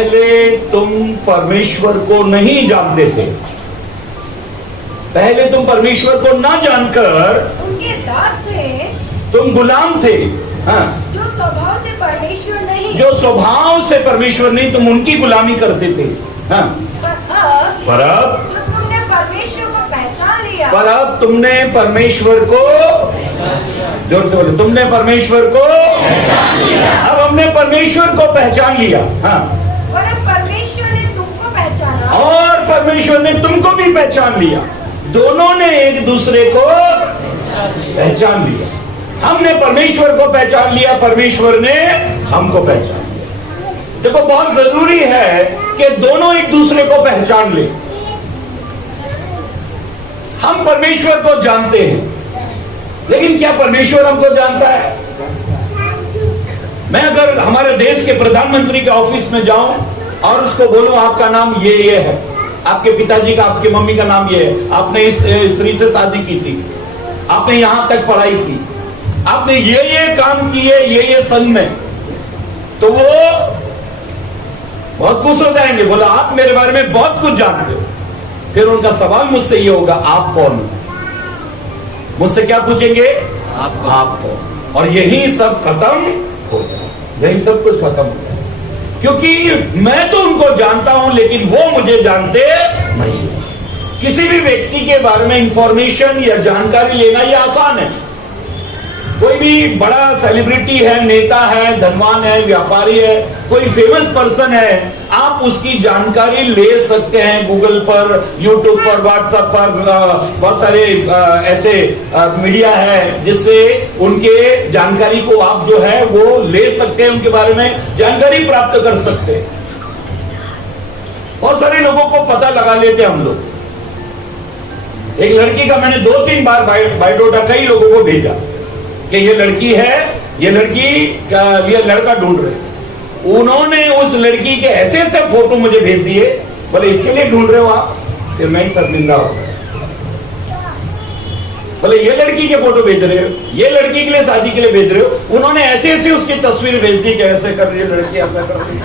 पहले तुम परमेश्वर को नहीं जानते थे, पहले तुम परमेश्वर को ना जानकर उनके दास थे, तुम गुलाम थे। हाँ, जो स्वभाव से परमेश्वर नहीं, जो स्वभाव से परमेश्वर नहीं, तुम उनकी गुलामी करते थे। हाँ, पर अब जो तुमने परमेश्वर को पहचान लिया, पर अब तुमने परमेश्वर को, जोर से बोलो, तुमने परमेश्वर को अब हमने परमेश्वर को पहचान लिया। हाँ, और अब परमेश्वर ने तुमको पहचाना, और परमेश्वर ने तुमको भी पहचान लिया। दोनों ने एक दूसरे को पहचान लिया। हमने परमेश्वर को पहचान लिया, परमेश्वर ने हमको पहचान लिया। देखो, बहुत जरूरी है कि दोनों एक दूसरे को पहचान ले। हम परमेश्वर को जानते हैं, लेकिन क्या परमेश्वर हमको जानता है? मैं अगर हमारे देश के प्रधानमंत्री के ऑफिस में जाऊं और उसको बोलूं आपका नाम ये है, आपके पिताजी का, आपकी मम्मी का नाम ये है, आपने इस स्त्री से शादी की थी, आपने यहां तक पढ़ाई की, आपने ये काम किए ये सन में, तो वो बहुत खुश हो जाएंगे, बोला आप मेरे बारे में बहुत कुछ जानते हो। फिर उनका सवाल मुझसे ये होगा, आप कौन? मुझसे क्या पूछेंगे? आप कौन? और यही सब खत्म हो जाए, यही सब कुछ खत्म हो जाए, क्योंकि मैं तो उनको जानता हूं लेकिन वो मुझे जानते नहीं। किसी भी व्यक्ति के बारे में इंफॉर्मेशन या जानकारी लेना ये आसान है। कोई भी बड़ा सेलिब्रिटी है, नेता है, धनवान है, व्यापारी है, कोई फेमस पर्सन है, आप उसकी जानकारी ले सकते हैं गूगल पर, यूट्यूब पर, व्हाट्सएप पर, बहुत सारे ऐसे मीडिया है जिससे उनके जानकारी को आप जो है वो ले सकते हैं, उनके बारे में जानकारी प्राप्त कर सकते हैं। बहुत सारे लोगों को पता लगा लेते हम लोग। एक लड़की का मैंने 2-3 बार बायोडाटा कई लोगों को भेजा कि ये लड़की है, ये लड़की का ये लड़का ढूंढ रहे। उन्होंने उस लड़की के ऐसे फोटो मुझे भेज दिए, बोले इसके लिए ढूंढ रहे हो आप? फिर मैं शर्मिंदा हो गया। बोले ये लड़की के फोटो भेज रहे हो, ये लड़की के लिए शादी के लिए भेज रहे हो। उन्होंने ऐसे ऐसे उसकी तस्वीर भेज दी कि ऐसे कर रही है लड़की, ऐसा कर रही है,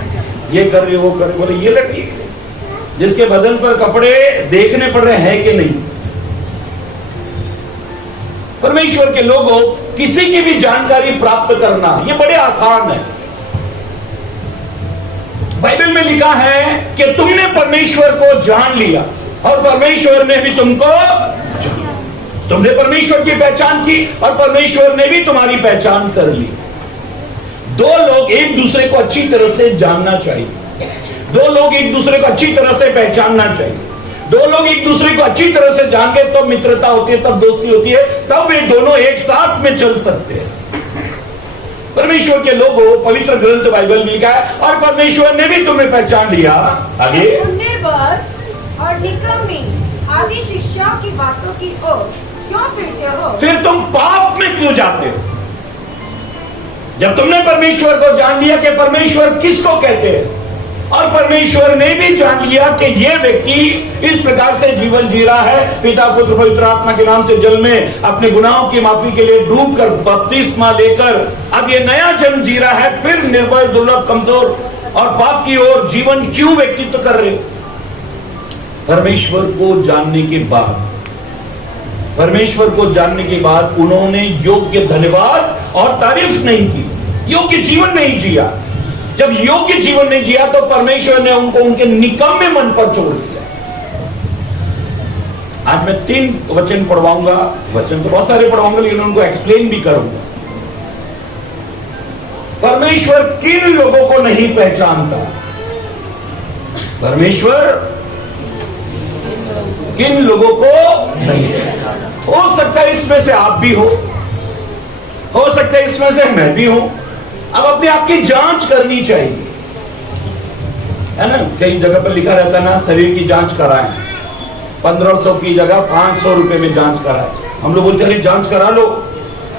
ये कर रही है, वो कर रही है। बोले ये लड़की जिसके बदन पर कपड़े देखने पड़ रहे हैं कि नहीं? परमेश्वर के लोगों, किसी की भी जानकारी प्राप्त करना ये बड़े आसान है। बाइबल में लिखा है कि तुमने परमेश्वर को जान लिया और परमेश्वर ने भी तुमको जाना। तुमने परमेश्वर की पहचान की और परमेश्वर ने भी तुम्हारी पहचान कर ली। दो लोग एक दूसरे को अच्छी तरह से जानना चाहिए, दो लोग एक दूसरे को अच्छी तरह से पहचानना चाहिए। दो लोग एक दूसरे को अच्छी तरह से जान के तब मित्रता होती है, तब दोस्ती होती है, तब वे दोनों एक साथ में चल सकते हैं। परमेश्वर के लोगों, पवित्र ग्रंथ बाइबल में लिखा है और परमेश्वर ने भी तुम्हें पहचान लिया। आगे, निर्बल और निकम्मी आदि शिक्षा की बातों की ओर क्यों फिरते हो? फिर तुम पाप में क्यों जाते हो? जब तुमने परमेश्वर को जान लिया कि परमेश्वर किसको कहते हैं और परमेश्वर ने भी जान लिया कि यह व्यक्ति इस प्रकार से जीवन जी रहा है, पिता पुत्र पवित्र आत्मा के नाम से जल में अपने गुनाहों की माफी के लिए डूबकर बपतिस्मा लेकर अब ये नया जन्म जी रहा है, फिर निर्बल, दुर्लभ, कमजोर और पाप की ओर जीवन क्यों व्यक्तित्व कर रहे? परमेश्वर को जानने के बाद, परमेश्वर को जानने के बाद उन्होंने योग्य धन्यवाद और तारीफ नहीं की, योग्य जीवन नहीं जिया। जब योग्य जीवन नहीं जिया तो परमेश्वर ने उनको उनके निकम्मे मन पर छोड़ दिया। आज मैं 3 वचन पढ़वाऊंगा, वचन तो बहुत सारे पढ़वाऊंगा लेकिन उनको एक्सप्लेन भी करूंगा। परमेश्वर किन लोगों को नहीं पहचानता? परमेश्वर किन लोगों को नहीं पहचानता? हो सकता है इसमें से आप भी हो सकता है इसमें से मैं भी हूं। अब अपने आप की जांच करनी चाहिए, है ना? कई जगह पर लिखा रहता है ना, शरीर की जांच कराएं, 1500 की जगह 500 रुपए में जांच कराएं। हम लोग बोलते हैं जांच करा लो,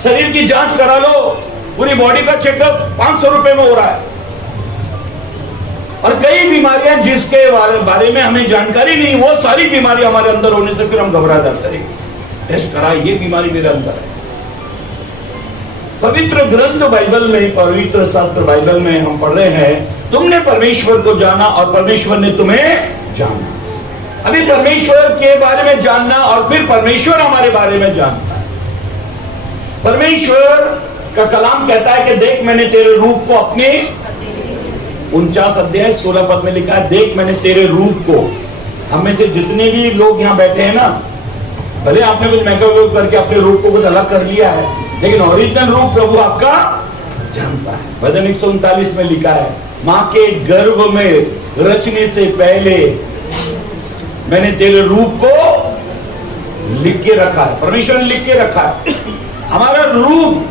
शरीर की जांच करा लो, पूरी बॉडी का चेकअप 500 रुपए में हो रहा है। और कई बीमारियां जिसके बारे में हमें जानकारी नहीं, वो सारी बीमारियां हमारे अंदर होने से फिर हम घबरा जाते हैं, टेस्ट करा, ये बीमारी मेरे अंदर है। पवित्र ग्रंथ बाइबल में, पवित्र शास्त्र बाइबल में हम पढ़ रहे हैं, तुमने परमेश्वर को जाना और परमेश्वर ने तुम्हें जाना। अभी परमेश्वर के बारे में जानना और फिर परमेश्वर हमारे बारे में जानना है। परमेश्वर का कलाम कहता है कि देख मैंने तेरे रूप को अपने 49 अध्याय 16 पद में लिखा है, देख मैंने तेरे रूप को। हम में से जितने भी लोग यहाँ बैठे हैं ना, भले आपने कुछ मेकअप करके अपने रूप को कुछ अलग कर लिया है, लेकिन ओरिजिनल रूप प्रभु आपका जानता है। भजन 139 में लिखा है, मां के गर्भ में रचने से पहले मैंने तेरे रूप को लिख के रखा है। परमेश्वर ने लिख के रखा है हमारा रूप,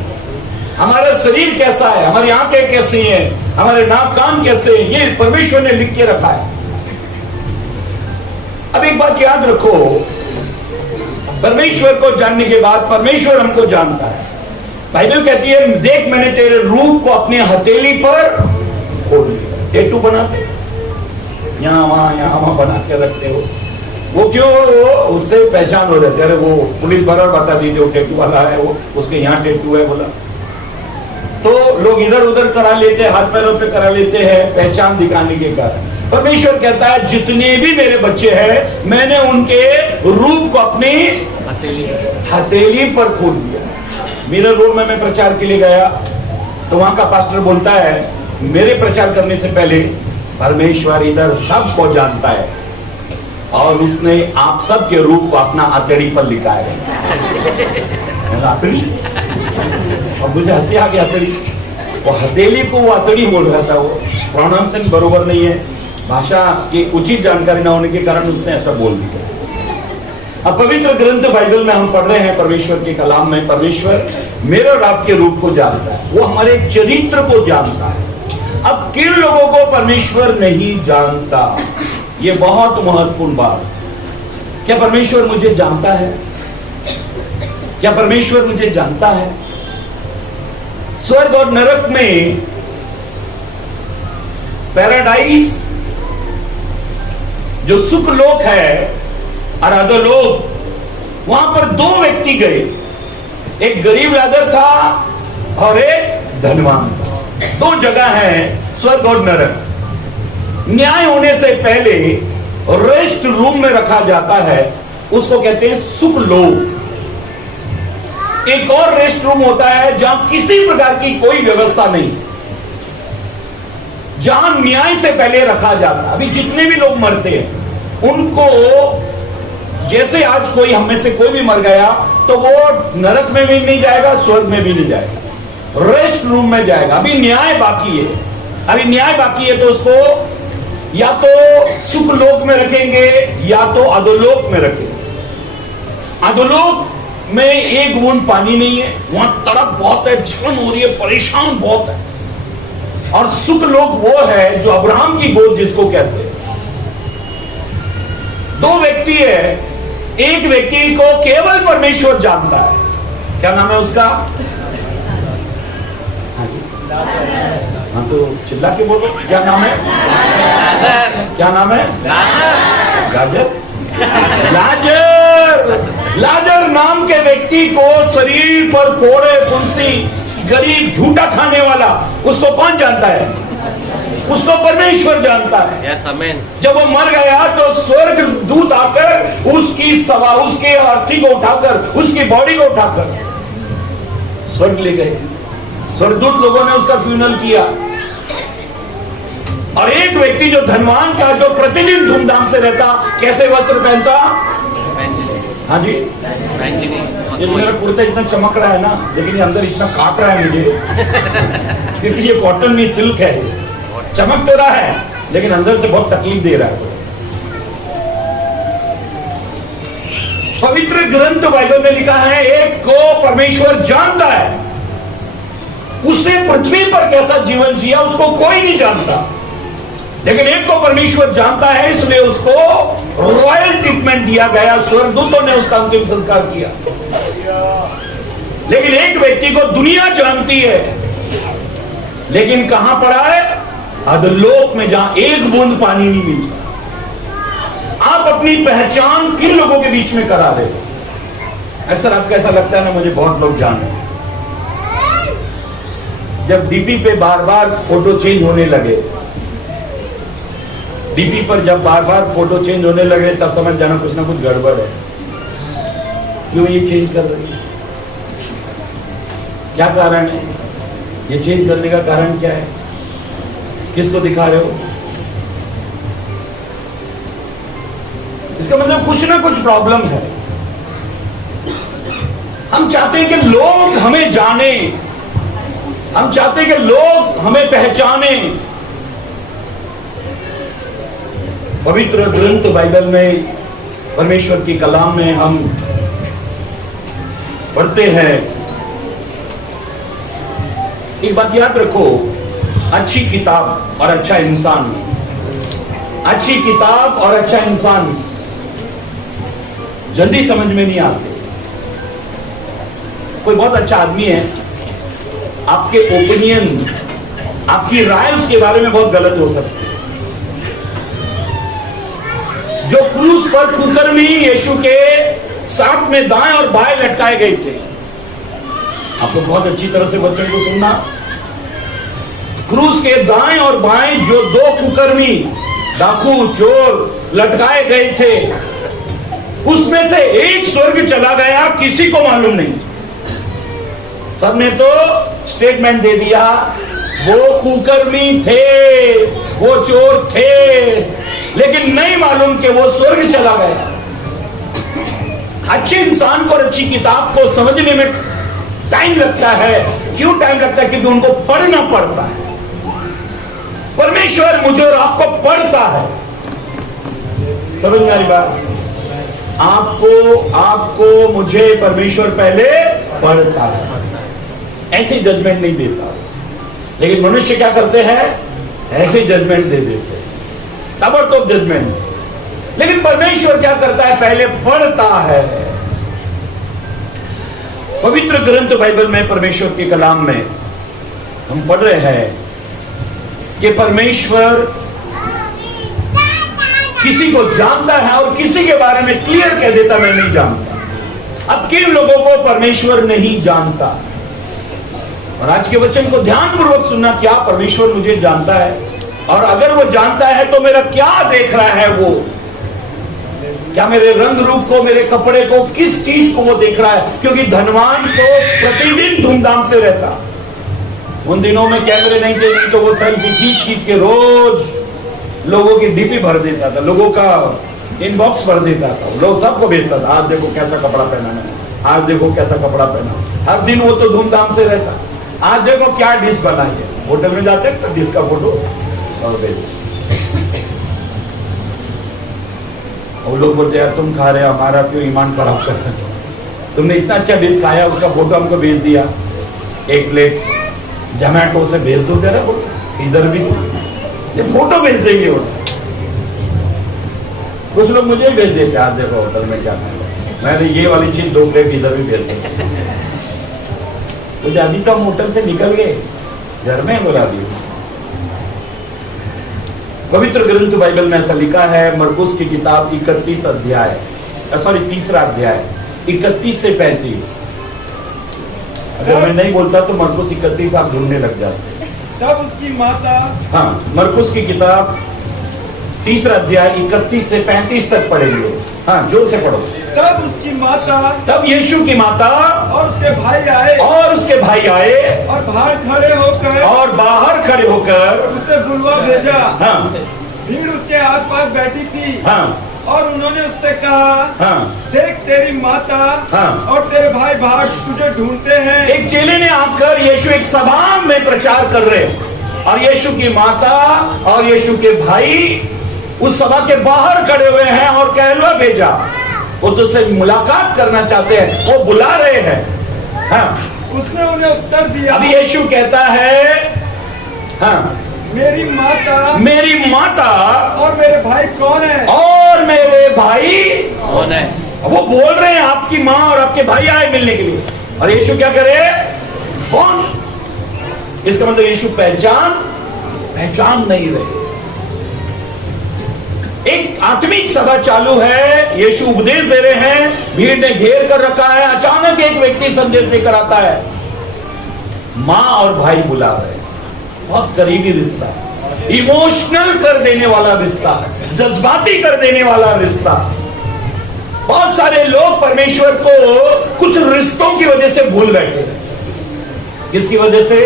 हमारा शरीर कैसा है, हमारी आंखें कैसी हैं, हमारे नाक कान कैसे हैं, ये परमेश्वर ने लिख के रखा है। अब एक बात याद रखो, परमेश्वर को जानने के बाद परमेश्वर हमको जानता है। बाइबल कहती है, देख मैंने तेरे रूप को अपनी हथेली पर खोल लिया। टैटू बनाते यहां वहां बना के रखते हो, वो क्यों? उससे पहचान हो जाती है। अरे वो पुलिस वाला बता दीजिए वो टैटू वाला है, वो उसके यहाँ टैटू है बोला, तो लोग इधर उधर करा लेते हैं, हाथ पैरों पे करा लेते हैं पहचान दिखाने के कारण। परमेश्वर कहता है जितने भी मेरे बच्चे हैं मैंने उनके रूप को अपनी हथेली पर खोल दिया। मेरे रोड में मैं प्रचार के लिए गया तो वहां का पास्टर बोलता है, मेरे प्रचार करने से पहले परमेश्वर इधर सबको जानता है और उसने आप सब के रूप को अपना हथेली पर लिखा है। हथेली, अब मुझे हंसी आ गई। हथेली, वो हथेली को वो हथेली बोल रहा था, वो प्रोनाउंसिएशन बरोबर नहीं है, भाषा की उचित जानकारी ना होने के कारण उसने ऐसा बोल दिया। अब पवित्र ग्रंथ बाइबल में हम पढ़ रहे हैं, परमेश्वर के कलाम में, परमेश्वर मेरे और आपके रूप को जानता है, वो हमारे चरित्र को जानता है। अब किन लोगों को परमेश्वर नहीं जानता, ये बहुत महत्वपूर्ण बात। क्या परमेश्वर मुझे जानता है? क्या परमेश्वर मुझे जानता है? स्वर्ग और नरक में, पैराडाइज जो सुख लोक है और अधोलोक, वहां पर दो व्यक्ति गए, एक गरीब लाजर था और एक धनवान था। दो जगह है स्वर्ग और नरक। न्याय होने से पहले रेस्ट रूम में रखा जाता है, उसको कहते हैं सुख लोक। एक और रेस्ट रूम होता है जहां किसी प्रकार की कोई व्यवस्था नहीं, जहां न्याय से पहले रखा जाता है। अभी जितने भी लोग मरते हैं उनको, जैसे आज कोई हम में से कोई भी मर गया तो वो नरक में भी नहीं जाएगा, स्वर्ग में भी नहीं जाएगा, रेस्ट रूम में जाएगा। अभी न्याय बाकी है, अभी न्याय बाकी है, तो उसको या तो सुख लोक में रखेंगे या तो अधोलोक में रखेंगे। अधोलोक में एक बूंद पानी नहीं है, वहां तड़प बहुत है, जलन हो रही है, परेशान बहुत है। और सुख लोक वो है जो अब्राहम की गोद जिसको कहते हैं। दो व्यक्ति है, एक व्यक्ति को केवल परमेश्वर जानता है, क्या नाम है उसका? हाँ तो चिल्ला के बोलो, क्या नाम है? क्या नाम है? लाजर। लाजर, लाजर नाम के व्यक्ति को शरीर पर फोड़े, फुंसी, गरीब, झूठा खाने वाला, उसको कौन जानता है? उसको परमेश्वर जानता है। yes, amen. जब वो मर गया तो स्वर्ग दूत आकर उसके अर्थी को उठाकर, उसकी बॉडी को उठाकर स्वर्ग ले गए। स्वर्गदूत लोगों ने उसका फ्यूनरल किया। और एक व्यक्ति जो धनवान था, जो प्रतिदिन धूमधाम से रहता, कैसे वस्त्र पहनता? हाँ जी, ये मेरा कुर्ता इतना चमक रहा है ना, लेकिन ये अंदर इतना काट रहा है मुझे क्योंकि ये कॉटन में सिल्क है, चमक तो रहा है लेकिन अंदर से बहुत तकलीफ दे रहा है। पवित्र ग्रंथ बाइबल में लिखा है, एक को परमेश्वर जानता है, उसने पृथ्वी पर कैसा जीवन जिया उसको कोई नहीं जानता, लेकिन एक को परमेश्वर जानता है, इसलिए उसको रॉयल ट्रीटमेंट दिया गया, स्वर्गदूतों ने उसका अंतिम संस्कार किया। लेकिन एक व्यक्ति को दुनिया जानती है, लेकिन कहां पड़ा है? अधोलोक में, जहां एक बूंद पानी नहीं मिलता। आप अपनी पहचान किन लोगों के बीच में करा रहे हो? अक्सर आपको ऐसा लगता है ना, मुझे बहुत लोग जान रहे हैं, जब डीपी पे बार बार फोटो चेंज होने लगे, डीपी पर जब बार बार फोटो चेंज होने लगे, तब समझ जाना कुछ ना कुछ गड़बड़ है। क्यों ये चेंज कर रही है? क्या कारण है? ये चेंज करने का कारण क्या है? किसको दिखा रहे हो? इसका मतलब कुछ ना कुछ प्रॉब्लम है। हम चाहते हैं कि लोग हमें जाने, हम चाहते हैं कि लोग हमें पहचाने। पवित्र ग्रंथ बाइबल में, परमेश्वर की कलाम में हम पढ़ते हैं, एक बात याद रखो, अच्छी किताब और अच्छा इंसान, अच्छी किताब और अच्छा इंसान जल्दी समझ में नहीं आते। कोई बहुत अच्छा आदमी है, आपके ओपिनियन, आपकी राय उसके बारे में बहुत गलत हो सकती है। जो क्रूस पर कुकर्मी यीशु के साथ में दाएं और बाएं लटकाए गए थे, आपको बहुत अच्छी तरह से वचन को सुनना। क्रूस के दाएं और बाएं जो दो कुकर्मी, डाकू, चोर लटकाए गए थे, उसमें से एक स्वर्ग चला गया, किसी को मालूम नहीं। सबने तो स्टेटमेंट दे दिया, वो कुकर्मी थे, वो चोर थे, लेकिन नहीं मालूम कि वो स्वर्ग चला गया। अच्छे इंसान को और अच्छी किताब को समझने में टाइम लगता है। क्यों टाइम लगता है? क्योंकि उनको पढ़ना पड़ता है। परमेश्वर मुझे और आपको पढ़ता है। समझ में आ रही बात? आपको मुझे परमेश्वर पहले पढ़ता है, ऐसे जजमेंट नहीं देता। लेकिन मनुष्य क्या करते हैं? ऐसे जजमेंट दे देते हैं, ताबड़तोड़ जजमेंट। लेकिन परमेश्वर क्या करता है? पहले पढ़ता है। पवित्र ग्रंथ बाइबल में, परमेश्वर के कलाम में हम पढ़ रहे हैं कि परमेश्वर किसी को जानता है और किसी के बारे में क्लियर कह देता, मैं नहीं जानता। अब किन लोगों को परमेश्वर नहीं जानता? और आज के वचन को ध्यानपूर्वक सुनना। क्या परमेश्वर मुझे जानता है? और अगर वो जानता है तो मेरा क्या देख रहा है वो? क्या मेरे रंग रूप को, मेरे कपड़े को, किस चीज को वो देख रहा है? क्योंकि धनवान तो प्रतिदिन धूमधाम से रहता। उन दिनों में कैमरे नहीं थे, नहीं तो वो सेल्फी खींच के रोज लोगों की डीपी भर देता था, लोगों का इनबॉक्स भर देता था, लोग सबको भेजता था, आज देखो कैसा कपड़ा पहना है, आज देखो कैसा कपड़ा पहना। हर दिन वो तो धूमधाम से रहता। आज देखो क्या डिश बनाई है। होटल में जाते हैं तो डिश का फोटो और भेज। और लोग बोलते हैं तुम खा रहे हो, हमारा क्यों ईमान खराब कर रहे हो? तुमने इतना अच्छा डिश खाया, उसका फोटो हमको भेज दिया। एक प्लेट जोमैटो से भेज दो जरा, इधर भी ये फोटो भेज देंगे। कुछ लोग मुझे भेज देते, आज देखो होटल में क्या खाया, मैंने ये वाली चीज 2 प्लेट इधर भी भेज दी। मुझे अभी तो हम होटल से निकल गए, घर में बुला दिए। पवित्र ग्रंथ बाइबल में ऐसा लिखा है, मरकुस की किताब 31 अध्याय, सॉरी 3रा अध्याय 31 से 35। अगर मैं नहीं बोलता तो मरकुस 31 आप ढूंढने लग जाते। तब उसकी माता, हाँ, मरकुस की किताब 3रा अध्याय 31 से 35 तक पढ़ेंगे। हाँ, जोर से पढ़ो। तब उसकी माता, तब यीशु की माता और उसके भाई आए, और बाहर खड़े होकर उसे बुलवा भेजा। हाँ, भीड़ उसके आसपास बैठी थी। हाँ, और उन्होंने उससे कहा, हाँ, देख तेरी माता हाँ, और तेरे भाई बाहर तुझे ढूंढते हैं। एक चेले ने आकर यीशु एक सभा में प्रचार कर रहे, और यीशु की माता और यीशु के भाई उस सभा के बाहर खड़े हुए हैं और कहलवा भेजा। वो तुझसे मुलाकात करना चाहते हैं, वो बुला रहे हैं। हाँ, उसने उन्हें उत्तर दिया, अभी यीशु कहता है, हाँ, मेरी माता और मेरे भाई कौन है? और मेरे भाई कौन है? वो बोल रहे हैं आपकी माँ और आपके भाई आए मिलने के लिए, और यीशु क्या करे? कौन? इसका मतलब यीशु पहचान नहीं रहे। एक आत्मिक सभा चालू है, यीशु उपदेश दे रहे हैं, भीड़ ने घेर कर रखा है। अचानक एक व्यक्ति संदेश लेकर आता है, माँ और भाई बुला रहे हैं, बहुत करीबी रिश्ता, इमोशनल कर देने वाला रिश्ता, जज्बाती कर देने वाला रिश्ता। बहुत सारे लोग परमेश्वर को कुछ रिश्तों की वजह से भूल बैठे। किसकी वजह से?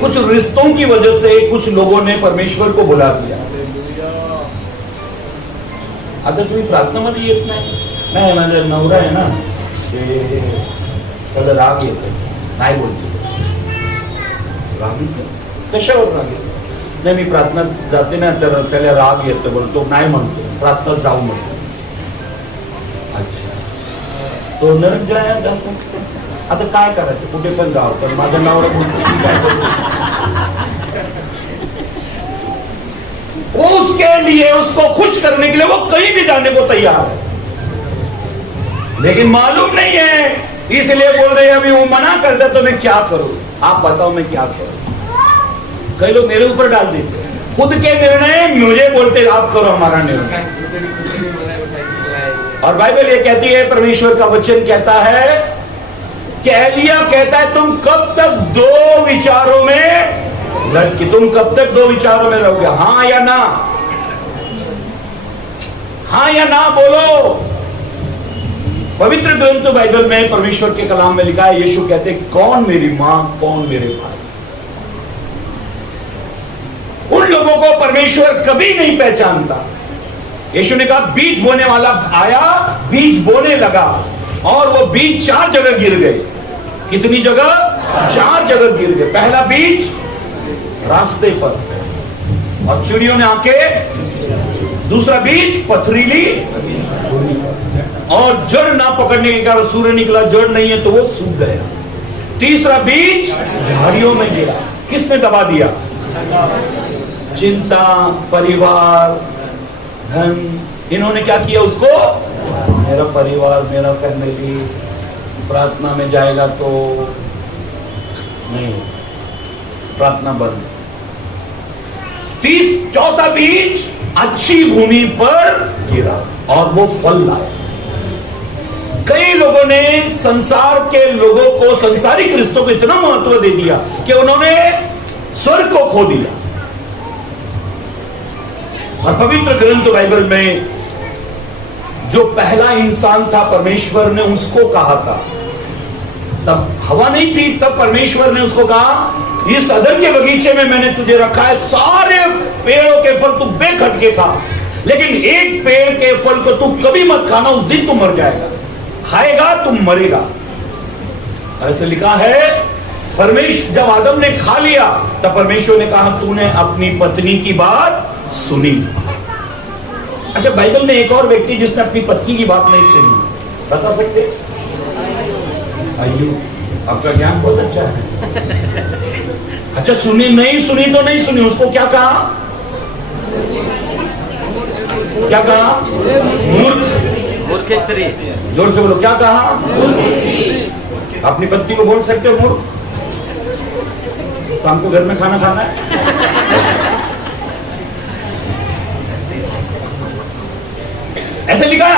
कुछ रिश्तों की वजह से कुछ लोगों ने परमेश्वर को भुला दिया। आता तुम्ही प्रार्थनामध्ये येत नाही, माझा नवरा आहे ना, त्याला राग येतो, नाही बोलतो, राग येतो, कशावर राग येतो? नाही, मी प्रार्थनात जाते ना तर त्याला राग येतो, बोलतो नाही म्हणतो, प्रार्थनात जाऊ म्हणतो. अच्छा, तो नरक जाया जा सकता. आता काय करायचं? कुठे पण जाव, पण माझा नवरा बोलतो की काय करतो, वो उसके लिए, उसको खुश करने के लिए वो कहीं भी जाने को तैयार है, लेकिन मालूम नहीं है, इसलिए बोल रहे हैं अभी वो मना करता तो मैं क्या करूं? आप बताओ मैं क्या करूं? कई लोग मेरे ऊपर डाल देते, खुद के निर्णय मुझे बोलते आप करो हमारा निर्णय। और बाइबल ये कहती है, परमेश्वर का वचन कहता है कि एलिया कहता है तुम कब तक दो विचारों में लड़की, तुम कब तक दो विचारों में रहोगे? हां या ना? हां या ना बोलो। पवित्र ग्रंथ बाइबल में, परमेश्वर के कलाम में लिखा है, यीशु कहते कौन मेरी मां, कौन मेरे भाई। उन लोगों को परमेश्वर कभी नहीं पहचानता। यीशु ने कहा बीज बोने वाला आया, बीज बोने लगा, और वो बीज 4 जगह गिर गए। कितनी जगह? 4 जगह गिर गए। पहला बीज रास्ते पर, और चिड़ियों ने आके, दूसरा बीज पथरीली भूमि पर, और जड़ ना पकड़ने के कारण सूर्य निकला, जड़ नहीं है तो वो सूख गया। तीसरा बीज झाड़ियों में गिरा। किसने दबा दिया? चिंता, परिवार, धन, इन्होंने क्या किया उसको? मेरा परिवार, मेरा फैमिली प्रार्थना में जाएगा तो नहीं, प्रार्थना बंद। चौथा बीज अच्छी भूमि पर गिरा और वो फल लाया। कई लोगों ने संसार के लोगों को, संसारिक रिश्तों को इतना महत्व दे दिया कि उन्होंने स्वर्ग को खो दिया। और पवित्र ग्रंथ बाइबल में जो पहला इंसान था, परमेश्वर ने उसको कहा था, तब हवा नहीं थी, तब परमेश्वर ने उसको कहा इस अदन के बगीचे में मैंने तुझे रखा है, सारे पेड़ों के फल तू बेखट के खा, लेकिन एक पेड़ के फल को तू कभी मत खाना, उस दिन तू मर जाएगा, खाएगा तू मरेगा। ऐसे लिखा है। परमेश्वर जब आदम ने खा लिया तब परमेश्वर ने कहा तूने अपनी पत्नी की बात सुनी। अच्छा, बाइबल में एक और व्यक्ति जिसने अपनी पत्नी की बात नहीं सुनी, बता सकते? अय्यूब। आपका ज्ञान बहुत अच्छा है। अच्छा, सुनी नहीं सुनी तो नहीं सुनी, उसको क्या कहा? क्या कहा? मूर्ख स्त्री। जोर से बोलो, क्या कहा? अपनी पत्नी को बोल सकते हो मूर्ख? शाम को घर में खाना खाना है। ऐसे लिखा है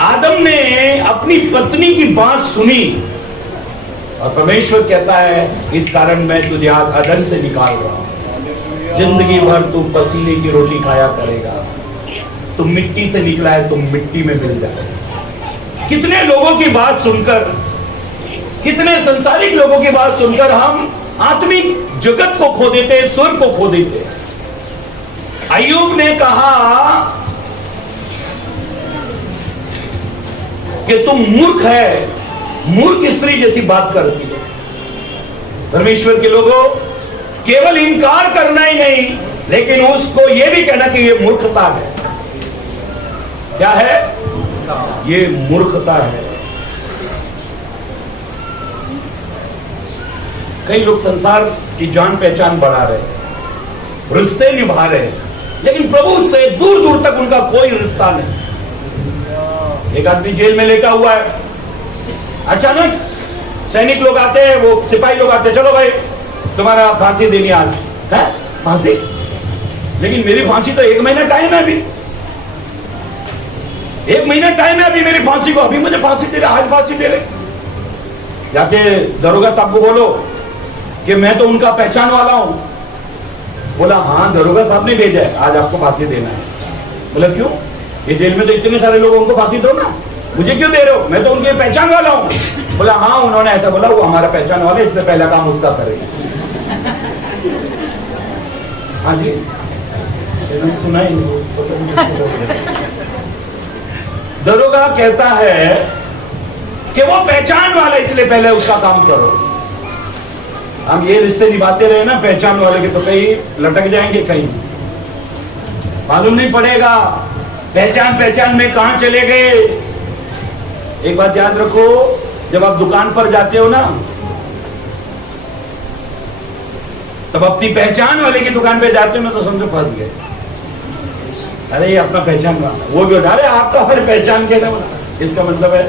आदम ने अपनी पत्नी की बात सुनी और परमेश्वर कहता है इस कारण मैं तुझे आज अदन से निकाल रहा हूं, जिंदगी भर तू पसीने की रोटी खाया करेगा, तू मिट्टी से निकला है, तुम मिट्टी में मिल जाएगा। कितने लोगों की बात सुनकर, कितने संसारिक लोगों की बात सुनकर हम आत्मिक जगत को खो देते, स्वर्ग को खो देते। अय्यूब ने कहा कि तुम मूर्ख है, मूर्ख स्त्री जैसी बात करती है। परमेश्वर के लोगों, केवल इनकार करना ही नहीं, लेकिन उसको यह भी कहना कि यह मूर्खता है। क्या है? ये मूर्खता है। कई लोग संसार की जान पहचान बढ़ा रहे, रिश्ते निभा रहे, लेकिन प्रभु से दूर दूर तक उनका कोई रिश्ता नहीं। एक आदमी जेल में लेटा हुआ है, अचानक सैनिक लोग आते हैं, वो सिपाही लोग आते हैं, चलो भाई तुम्हारा फांसी देनी आज है। फांसी? लेकिन मेरी फांसी तो 1 महीना टाइम है, अभी 1 महीना टाइम है अभी मेरी फांसी को, अभी मुझे फांसी दे रहे, आज फांसी दे रहे। जाके दरोगा साहब को बोलो कि मैं तो उनका पहचान वाला हूं। बोला हाँ दरोगा साहब ने भेजा है, आज आपको फांसी देना है। बोला क्यों? ये जेल में तो इतने सारे लोग, उनको फांसी दो ना, मुझे क्यों दे रहे हो? मैं तो उनके पहचान वाला हूं। बोला हाँ उन्होंने ऐसा बोला, वो हमारा पहचान वाला है, इसलिए पहला काम उसका करेंगे। हाँ जी, सुना ही नहीं। दरोगा कहता है कि वो पहचान वाला, इसलिए पहले उसका काम करो। हम ये रिश्ते निभाते रहे ना पहचान वाले के, तो कहीं लटक जाएंगे, कहीं मालूम नहीं पड़ेगा पहचान पहचान में कहां चले गए। एक बात याद रखो, जब आप दुकान पर जाते हो ना, तब अपनी पहचान वाले की दुकान पे जाते हो ना, तो समझो फंस गए। अरे ये अपना पहचान वाला, वो भी अरे आप तो हमारे पहचान के ना, इसका मतलब है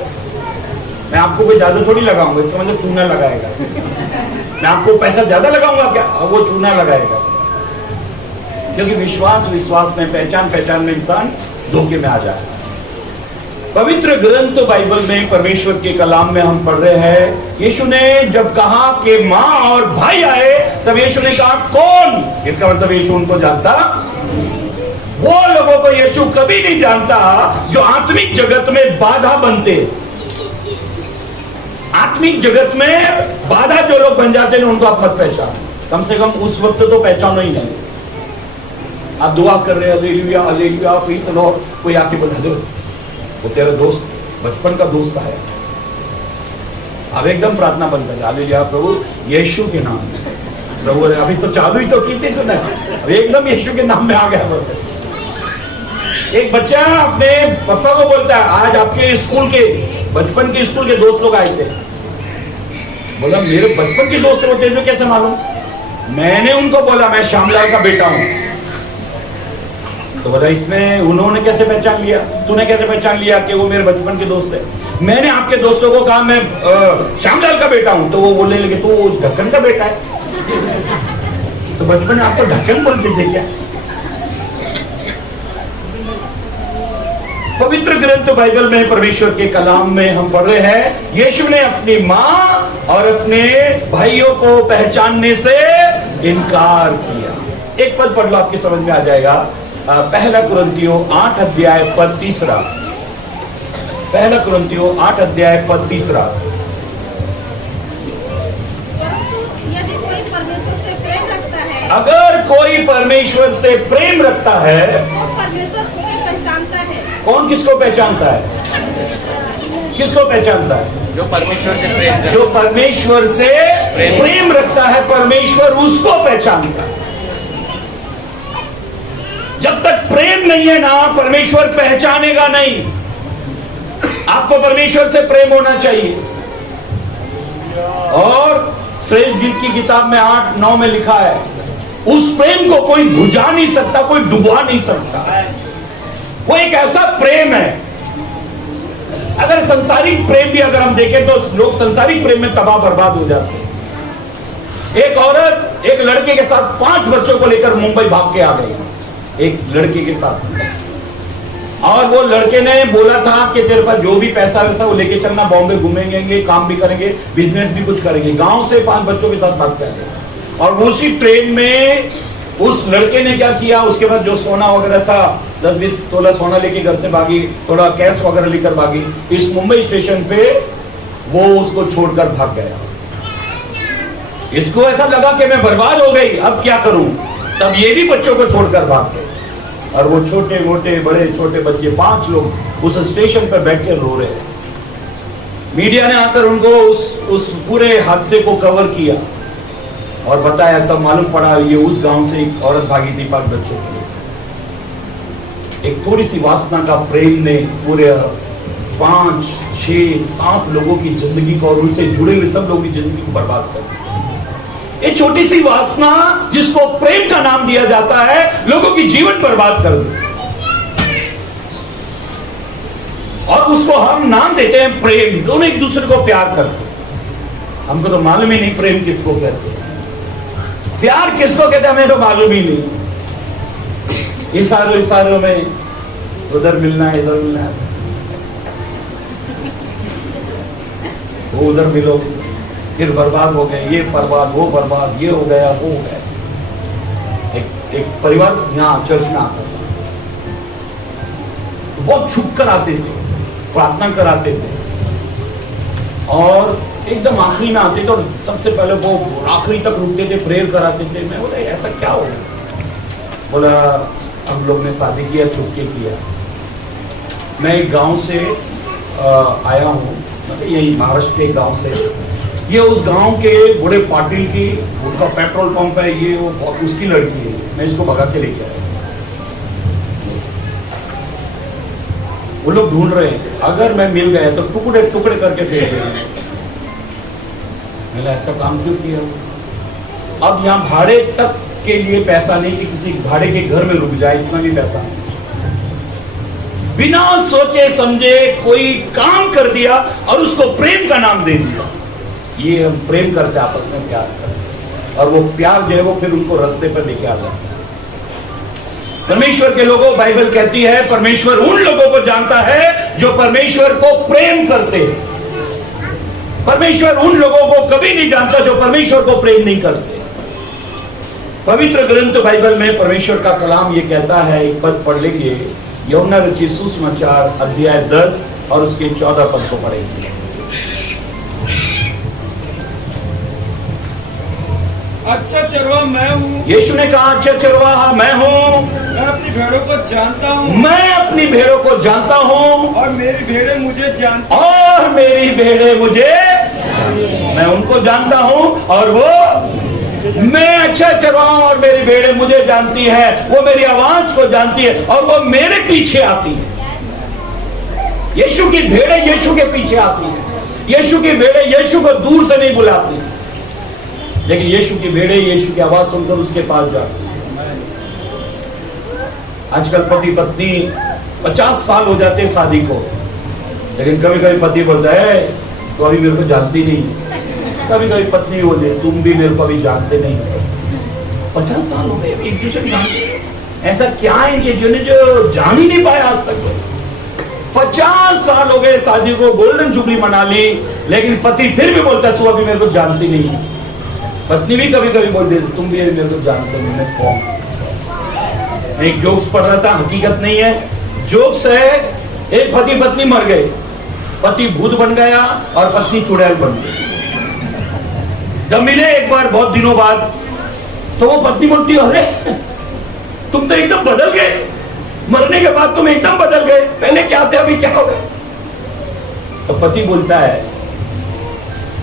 मैं आपको कोई जादू थोड़ी लगाऊंगा, इसका मतलब चूना लगाएगा। मैं आपको पैसा ज्यादा लगाऊंगा क्या? वो चूना लगाएगा। क्योंकि विश्वास विश्वास में, पहचान पहचान में इंसान धोखे में आ जाए। पवित्र ग्रंथ बाइबल में, परमेश्वर के कलाम में हम पढ़ रहे हैं, यीशु ने जब कहा कि माँ और भाई आए, तब यीशु ने कहा कौन? इसका मतलब यीशु उनको जानता। वो लोगों को यीशु कभी नहीं जानता जो आत्मिक जगत में बाधा बनते। आत्मिक जगत में बाधा जो लोग बन जाते हैं उनको आप मत पहचान, कम से कम उस वक्त तो पहचानो ही नहीं। आप दुआ कर रहे hallelujah hallelujah praise the Lord, कोई आके बोला दो वो तेरा दोस्त, बचपन का दोस्त है, अब एकदम प्रार्थना बंद कर, हालेलुया प्रभु यीशु के नाम में। प्रभु अभी तो चालू ही तो की थी तो नहीं, अब एकदम यीशु के नाम में आ गया। एक बच्चा अपने पापा को बोलता है आज आपके स्कूल के, बचपन के स्कूल के दोस्त लोग आए थे। बोला मेरे बचपन के दोस्त होते हैं, कैसे मालूम? मैंने उनको बोला मैं श्यामलाल का बेटा हूं। तो बोला इसमें उन्होंने कैसे पहचान लिया, तूने कैसे पहचान लिया कि वो मेरे बचपन के दोस्त है? मैंने आपके दोस्तों को कहा मैं श्यामलाल का बेटा हूं, तो वो बोलने लगे तू ढक्कन का बेटा है। तो बचपन में आपको ढक्कन बोलते थे क्या? पवित्र ग्रंथ बाइबल में, परमेश्वर के कलाम में हम पढ़ रहे हैं, यीशु ने अपनी मां और अपने भाइयों को पहचानने से इनकार किया। एक पद पढ़ लो, आपकी समझ में आ जाएगा। पहला कुरिन्थियों 8 अध्याय पद 3। पहला कुरिन्थियों 8 अध्याय पद 3। यदि कोई परमेश्वर से प्रेम रखता है, अगर कोई परमेश्वर से प्रेम रखता है, तो परमेश्वर उसे पहचानता है। कौन किसको पहचानता है? किसको पहचानता है? जो परमेश्वर से प्रेम, जो परमेश्वर से प्रेम रखता है, परमेश्वर उसको पहचानता है। जब तक प्रेम नहीं है ना, परमेश्वर पहचानेगा नहीं। आपको परमेश्वर से प्रेम होना चाहिए। और श्रेष्ठ गीत की किताब में 8-9 में लिखा है, उस प्रेम को कोई बुझा नहीं सकता, कोई डुबा नहीं सकता। वो एक ऐसा प्रेम है। अगर संसारिक प्रेम भी अगर हम देखें तो लोग संसारिक प्रेम में तबाह बर्बाद हो जाते हैं। एक औरत एक लड़के के साथ 5 बच्चों को लेकर मुंबई भाग के आ गई, एक लड़के के साथ। और वो लड़के ने बोला था कि तेरे पास जो भी पैसा वैसा वो लेके चलना, बॉम्बे घूमेंगे, काम भी करेंगे, बिजनेस भी कुछ करेंगे। गांव से 5 बच्चों के साथ भाग के आ गए। और उसी ट्रेन में उस लड़के ने क्या किया, उसके बाद जो सोना वगैरह था 10-20 तोला सोना लेके घर से भागी, थोड़ा कैश वगैरह लेकर भागी। इस मुंबई स्टेशन पे वो उसको छोड़कर भाग गया। इसको ऐसा लगा कि मैं बर्बाद हो गई, अब क्या करूं? तब ये भी बच्चों को छोड़कर भाग गए। और वो छोटे मोटे बड़े छोटे बच्चे 5 लोग उस स्टेशन पर बैठ कर रो रहे हैं। मीडिया ने आकर उनको उस पूरे हादसे को कवर किया और बताया। तब मालूम पड़ा ये उस गांव से एक औरत भागी थी 5 बच्चों के लिए। एक थोड़ी सी वासना का प्रेम ने पूरे 5, 6, 7 लोगों की जिंदगी को और उनसे जुड़े हुए सब लोगों की जिंदगी को बर्बाद कर दिया। एक छोटी सी वासना जिसको प्रेम का नाम दिया जाता है, लोगों की जीवन बर्बाद कर दी। और उसको हम नाम देते हैं प्रेम। दोनों एक दूसरे को प्यार करते हैं। हमको तो मालूम ही नहीं प्रेम किसको कहते हैं, प्यार किसको कहते हैं, हमें तो मालूम ही नहीं। इशारों में उधर मिलना है, इधर मिलना है, वो उधर मिलो, फिर बर्बाद हो गए, ये बर्बाद, वो बर्बाद, ये हो गया, वो हो गया। एक परिवार यहाँ चर्च में आता था, तो बहुत छुप कर आते थे, प्रार्थना कराते थे और एकदम आखिरी में आते थे और सबसे पहले वो आखिरी तक रुकते थे, प्रेयर कराते थे। मैं बोला ऐसा क्या हो गया? बोला हम लोग ने शादी किया, छुप के किया। मैं एक गांव से आया हूँ, मतलब यही महाराष्ट्र के गांव से। ये उस गांव के बड़े पाटिल की, उनका पेट्रोल पंप है, ये वो उसकी लड़की है। मैं इसको भगा के लेके आया। वो लोग ढूंढ रहे हैं, अगर मैं मिल गया तो टुकड़े टुकड़े करके फेंक देंगे। मैंने ऐसा काम क्यों किया? अब यहाँ भाड़े तक के लिए पैसा नहीं कि किसी भाड़े के घर में रुक जाए, इतना भी पैसा नहीं। बिना सोचे समझे कोई काम कर दिया और उसको प्रेम का नाम दे दिया। ये हम प्रेम करते, आपस में प्यार करते, और वो प्यार जो है वो फिर उनको रास्ते पर लेके आ जाता है। परमेश्वर के लोगों, बाइबल कहती है परमेश्वर उन लोगों को जानता है जो परमेश्वर को प्रेम करते हैं। परमेश्वर उन लोगों को कभी नहीं जानता जो परमेश्वर को प्रेम नहीं करते। पवित्र ग्रंथ बाइबल में परमेश्वर का कलाम ये कहता है, एक पद पढ़ लीजिए, यूहन्ना रचित सुसमाचार अध्याय 10 और उसके 14 पद को पढ़ेंगे। अच्छा चरवाहा मैं हूँ। यीशु ने कहा अच्छा चरवाहा मैं हूँ, मैं अपनी भेड़ों को जानता हूँ। मैं अपनी भेड़ों को जानता हूँ और मेरी भेड़ें मुझे जानती। और मेरी भेड़ें मुझे, मैं उनको जानता हूँ और वो, मैं अच्छा चरवाहा हूँ और मेरी भेड़ें मुझे जानती है, वो मेरी आवाज को जानती है और वो मेरे पीछे आती है। यीशु की भेड़ें यीशु के पीछे आती है। यीशु की भेड़ें यीशु को दूर से नहीं बुलाती, लेकिन यीशु की भेड़ें यीशु की आवाज सुनकर उसके पास जाती है। आजकल पति पत्नी 50 साल हो जाते हैं शादी को, लेकिन कभी कभी पति बोलता है तो अभी मेरे को जानती नहीं। कभी कभी पत्नी बोलती तुम भी मेरे को अभी जानते नहीं। 50 साल हो गए एक दूसरे को जानते। ऐसा क्या है कि जिन्हें जो जान ही नहीं पाया आज तक। 50 साल हो गए शादी को, गोल्डन जुबली मना ली, लेकिन पति फिर भी बोलता तू अभी मेरे को जानती नहीं। पत्नी भी कभी कभी बोल देती तुम भी मेरे को जानते नहीं, मैं कौन। मैं एक जोक्स पढ़ रहा था, हकीकत नहीं है, जोक्स है। एक पति पत्नी मर गए, पति भूत बन गया और पत्नी चुड़ैल बन गई। जब मिले एक बार बहुत दिनों बाद, तो वो पत्नी बोलती अरे तुम तो एकदम बदल गए, मरने के बाद तुम एकदम बदल गए, पहले क्या थे अभी क्या हो गए। तो पति बोलता है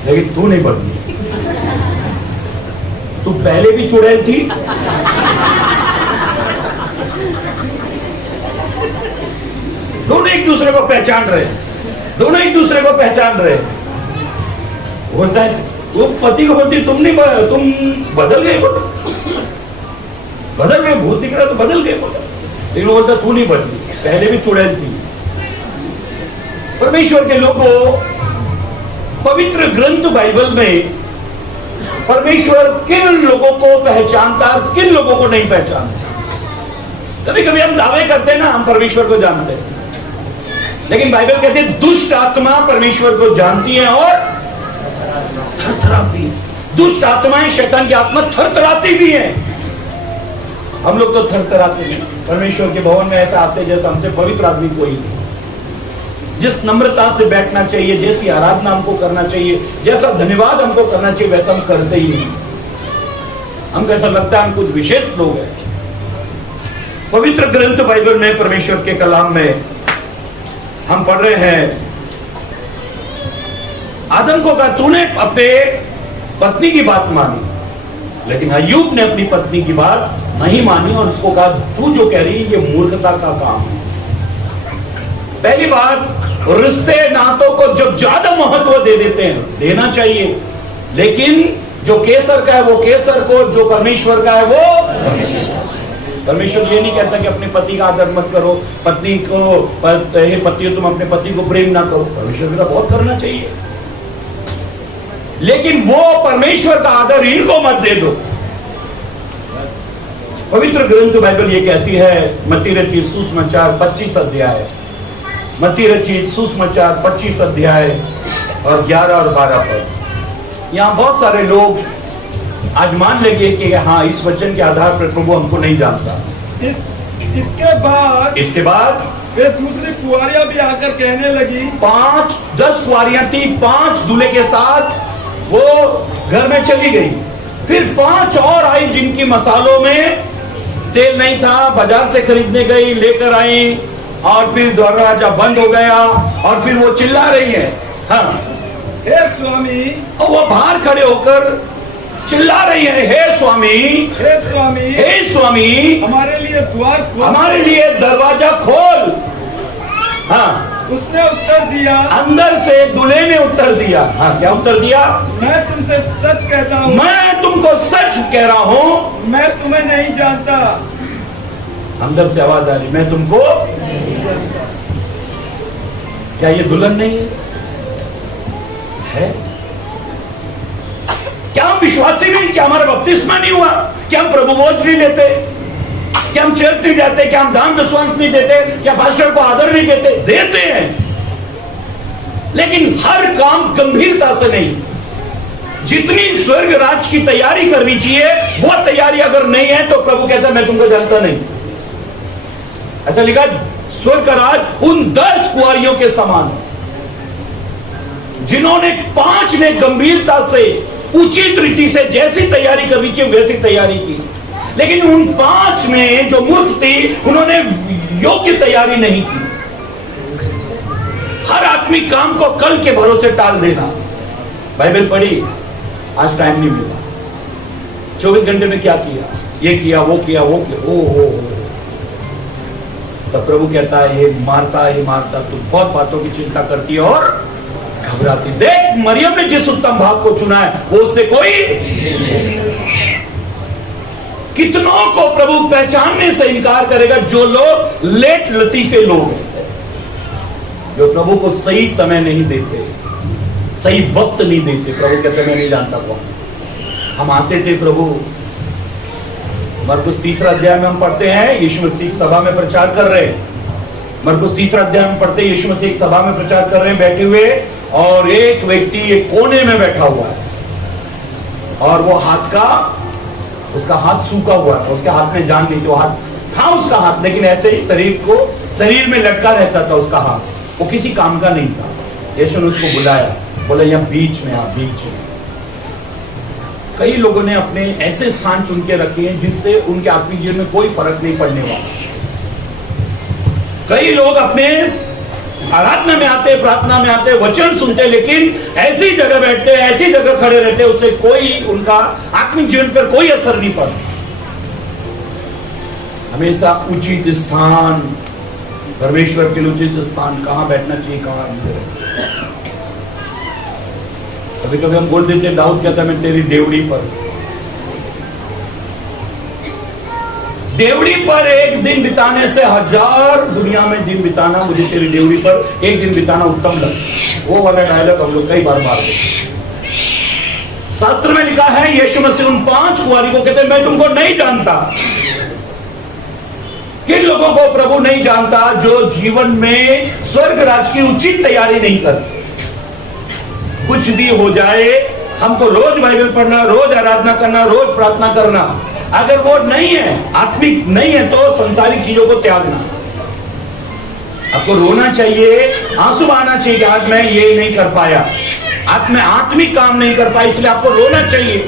लेकिन तू नहीं बदली, तू पहले भी चुड़ैल थी। दोनों एक दूसरे को पहचान रहे, दोनों एक दूसरे को पहचान रहे। बोलता है वो पति को बोलती तुम नहीं, तुम बदल गए, बदल गए, भूत दिख रहा तो बदल गए। लेकिन बोलता तू नहीं बदली, पहले भी चुड़ैल थी। परमेश्वर के लोगों, पवित्र ग्रंथ बाइबल में परमेश्वर किन लोगों को पहचानता है, किन लोगों को नहीं पहचानता। कभी कभी हम दावे करते हैं ना हम परमेश्वर को जानते हैं, लेकिन बाइबल कहती है दुष्ट आत्मा परमेश्वर को जानती है और थरथराती है। दुष्ट आत्माएं, शैतान की आत्मा थरथराती भी है। हम लोग तो थरथराते हैं। परमेश्वर के भवन में ऐसा आते जैसे हमसे पवित्र आदमी कोई नहीं। जिस नम्रता से बैठना चाहिए, जैसी आराधना हमको करना चाहिए, जैसा धन्यवाद हमको करना चाहिए, वैसा हम करते ही नहीं। हमको ऐसा लगता है हम कुछ विशेष लोग हैं। पवित्र ग्रंथ बाइबल में, परमेश्वर के कलाम में हम पढ़ रहे हैं, आदम को कहा तूने अपने पत्नी की बात मानी, लेकिन अय्यूब ने अपनी पत्नी की बात नहीं मानी और उसको कहा तू जो कह रही है ये मूर्खता का काम है। पहली बात, रिश्ते नातों को जब ज्यादा महत्व दे देते हैं, देना चाहिए, लेकिन जो केसर का है वो केसर को, जो परमेश्वर का है वो परमेश्वर ये नहीं कहता कि अपने पति का आदर मत करो, पत्नी को पतियों तुम अपने पति को प्रेम ना करो। परमेश्वर का बहुत करना चाहिए, लेकिन वो परमेश्वर का आदर इनको मत दे दो। पवित्र ग्रंथ बाइबल ये कहती है, मत्ती रचित सुसमाचार 25 अध्याय, मत्ती रचित सुसमाचार 25 अध्याय और 11 और 12 पद। यहां बहुत सारे लोग आज मान लेंगे कि हाँ, इस वचन के आधार पर प्रभु हमको नहीं जानता। इसके बाद वे दूसरी कुंवारियां भी आकर कहने लगी। 5-10 कुंवारियां थी, 5 दूल्हे के साथ वो घर में चली गई। फिर 5 और आई जिनकी मसालों में तेल नहीं था, बाजार से खरीदने गई, लेकर आई, और फिर दरवाजा बंद हो गया, और फिर वो चिल्ला रही है, हाँ, हे स्वामी। और वो बाहर खड़े होकर चिल्ला रही है, हे स्वामी, हे स्वामी, हे स्वामी, हमारे लिए द्वार खोल, हमारे लिए दरवाजा खोल। हाँ, उसने उत्तर दिया, अंदर से दूल्हे ने उत्तर दिया। हाँ, क्या उत्तर दिया? मैं तुमसे सच कहता हूँ, मैं तुमको सच कह रहा हूँ, मैं तुम्हें नहीं जानता। अंदर से आवाज आ रही, मैं तुमको। क्या ये दुल्हन नहीं है? क्या हम विश्वासी नहीं? क्या हमारा बपतिस्मा नहीं हुआ? क्या हम प्रभु भोज नहीं लेते? क्या हम चर्च नहीं जाते? क्या हम दान दशवांश नहीं देते? क्या पास्टर को आदर नहीं देते? देते हैं, लेकिन हर काम गंभीरता से नहीं। जितनी स्वर्ग राज की तैयारी करनी चाहिए वो तैयारी अगर नहीं है तो प्रभु कहता है मैं तुमको जानता नहीं। ऐसा लिखा, स्वर्ग का राज उन 10 कुंवारियों के समान है जिन्होंने 5 ने गंभीरता से उचित रीति से जैसी तैयारी करनी चाहिए वैसी तैयारी की, लेकिन उन 5 में जो मूर्ख थी उन्होंने योग्य तैयारी नहीं की। हर आत्मिक काम को कल के भरोसे टाल देना। बाइबल पढ़ी, आज टाइम नहीं मिला, 24 घंटे में क्या किया, ये किया, वो किया, वो किया, ओ तब प्रभु कहता है, हे मार्ता, तू बहुत बातों की चिंता करती है और घबराती। देख, मरियम ने जिस उत्तम भाग को चुना है वो उससे कोई। कितनों को प्रभु पहचानने से इनकार करेगा? जो लोग लेट लतीफे लोग हैं, जो प्रभु को सही समय नहीं देते, सही वक्त नहीं देते। प्रभु कहते मैं नहीं जानता कौन। हम आते थे प्रभु, मरकुस 3 अध्याय में हम पढ़ते हैं, यीशु मसीह सभा में प्रचार कर रहे हैं। मरकुस 3 अध्याय में पढ़ते हैं, यीशु मसीह सभा में प्रचार कर रहे हैं बैठे हुए, और एक व्यक्ति एक कोने में बैठा हुआ है, और वो उसका हाथ सूखा हुआ है, उसके हाथ में जान नहीं थी। वो हाथ था उसका हाथ, लेकिन ऐसे ही शरीर में लटका रहता था उसका हाथ, वो किसी काम का नहीं था। यीशु ने उसको बुलाया, बोला यहाँ बीच में आ, बीच में। कई लोगों ने अपने ऐसे स्थान चुन के रखे हैं जिससे उनके आत्मिक जीवन में कोई फर्क नहीं पड़ने वाला। कई लोग अपने आराधना में आते, प्रार्थना में आते, वचन सुनते, लेकिन ऐसी जगह बैठते, ऐसी जगह खड़े रहते, उससे कोई उनका आत्मिक जीवन पर कोई असर नहीं पड़ता। हमेशा उचित स्थान, परमेश्वर के लिए उचित स्थान, कहां बैठना चाहिए, कहां नहीं। कभी कभी हम बोल देते, दाऊद कहता मैं तेरी देवड़ी पर एक दिन बिताने से 1000 दुनिया में दिन बिताना, मुझे तेरी देवड़ी पर एक दिन बिताना उत्तम लगता। वो वाला डायलॉग हम लोग कई बार मार देते। शास्त्र में लिखा है, यीशु मसीह उन 5 कुंवारी को कहते मैं तुमको नहीं जानता। किन लोगों को प्रभु नहीं जानता? जो जीवन में स्वर्ग राज की उचित तैयारी नहीं करते। कुछ भी हो जाए, हमको रोज बाइबल पढ़ना, रोज आराधना करना, रोज प्रार्थना करना, अगर वो नहीं है, आत्मिक नहीं है, तो संसारिक चीजों को त्यागना। आपको रोना चाहिए, आंसू आना चाहिए कि आज मैं ये नहीं कर पाया, आज मैं आत्मिक काम नहीं कर पाया, इसलिए आपको रोना चाहिए।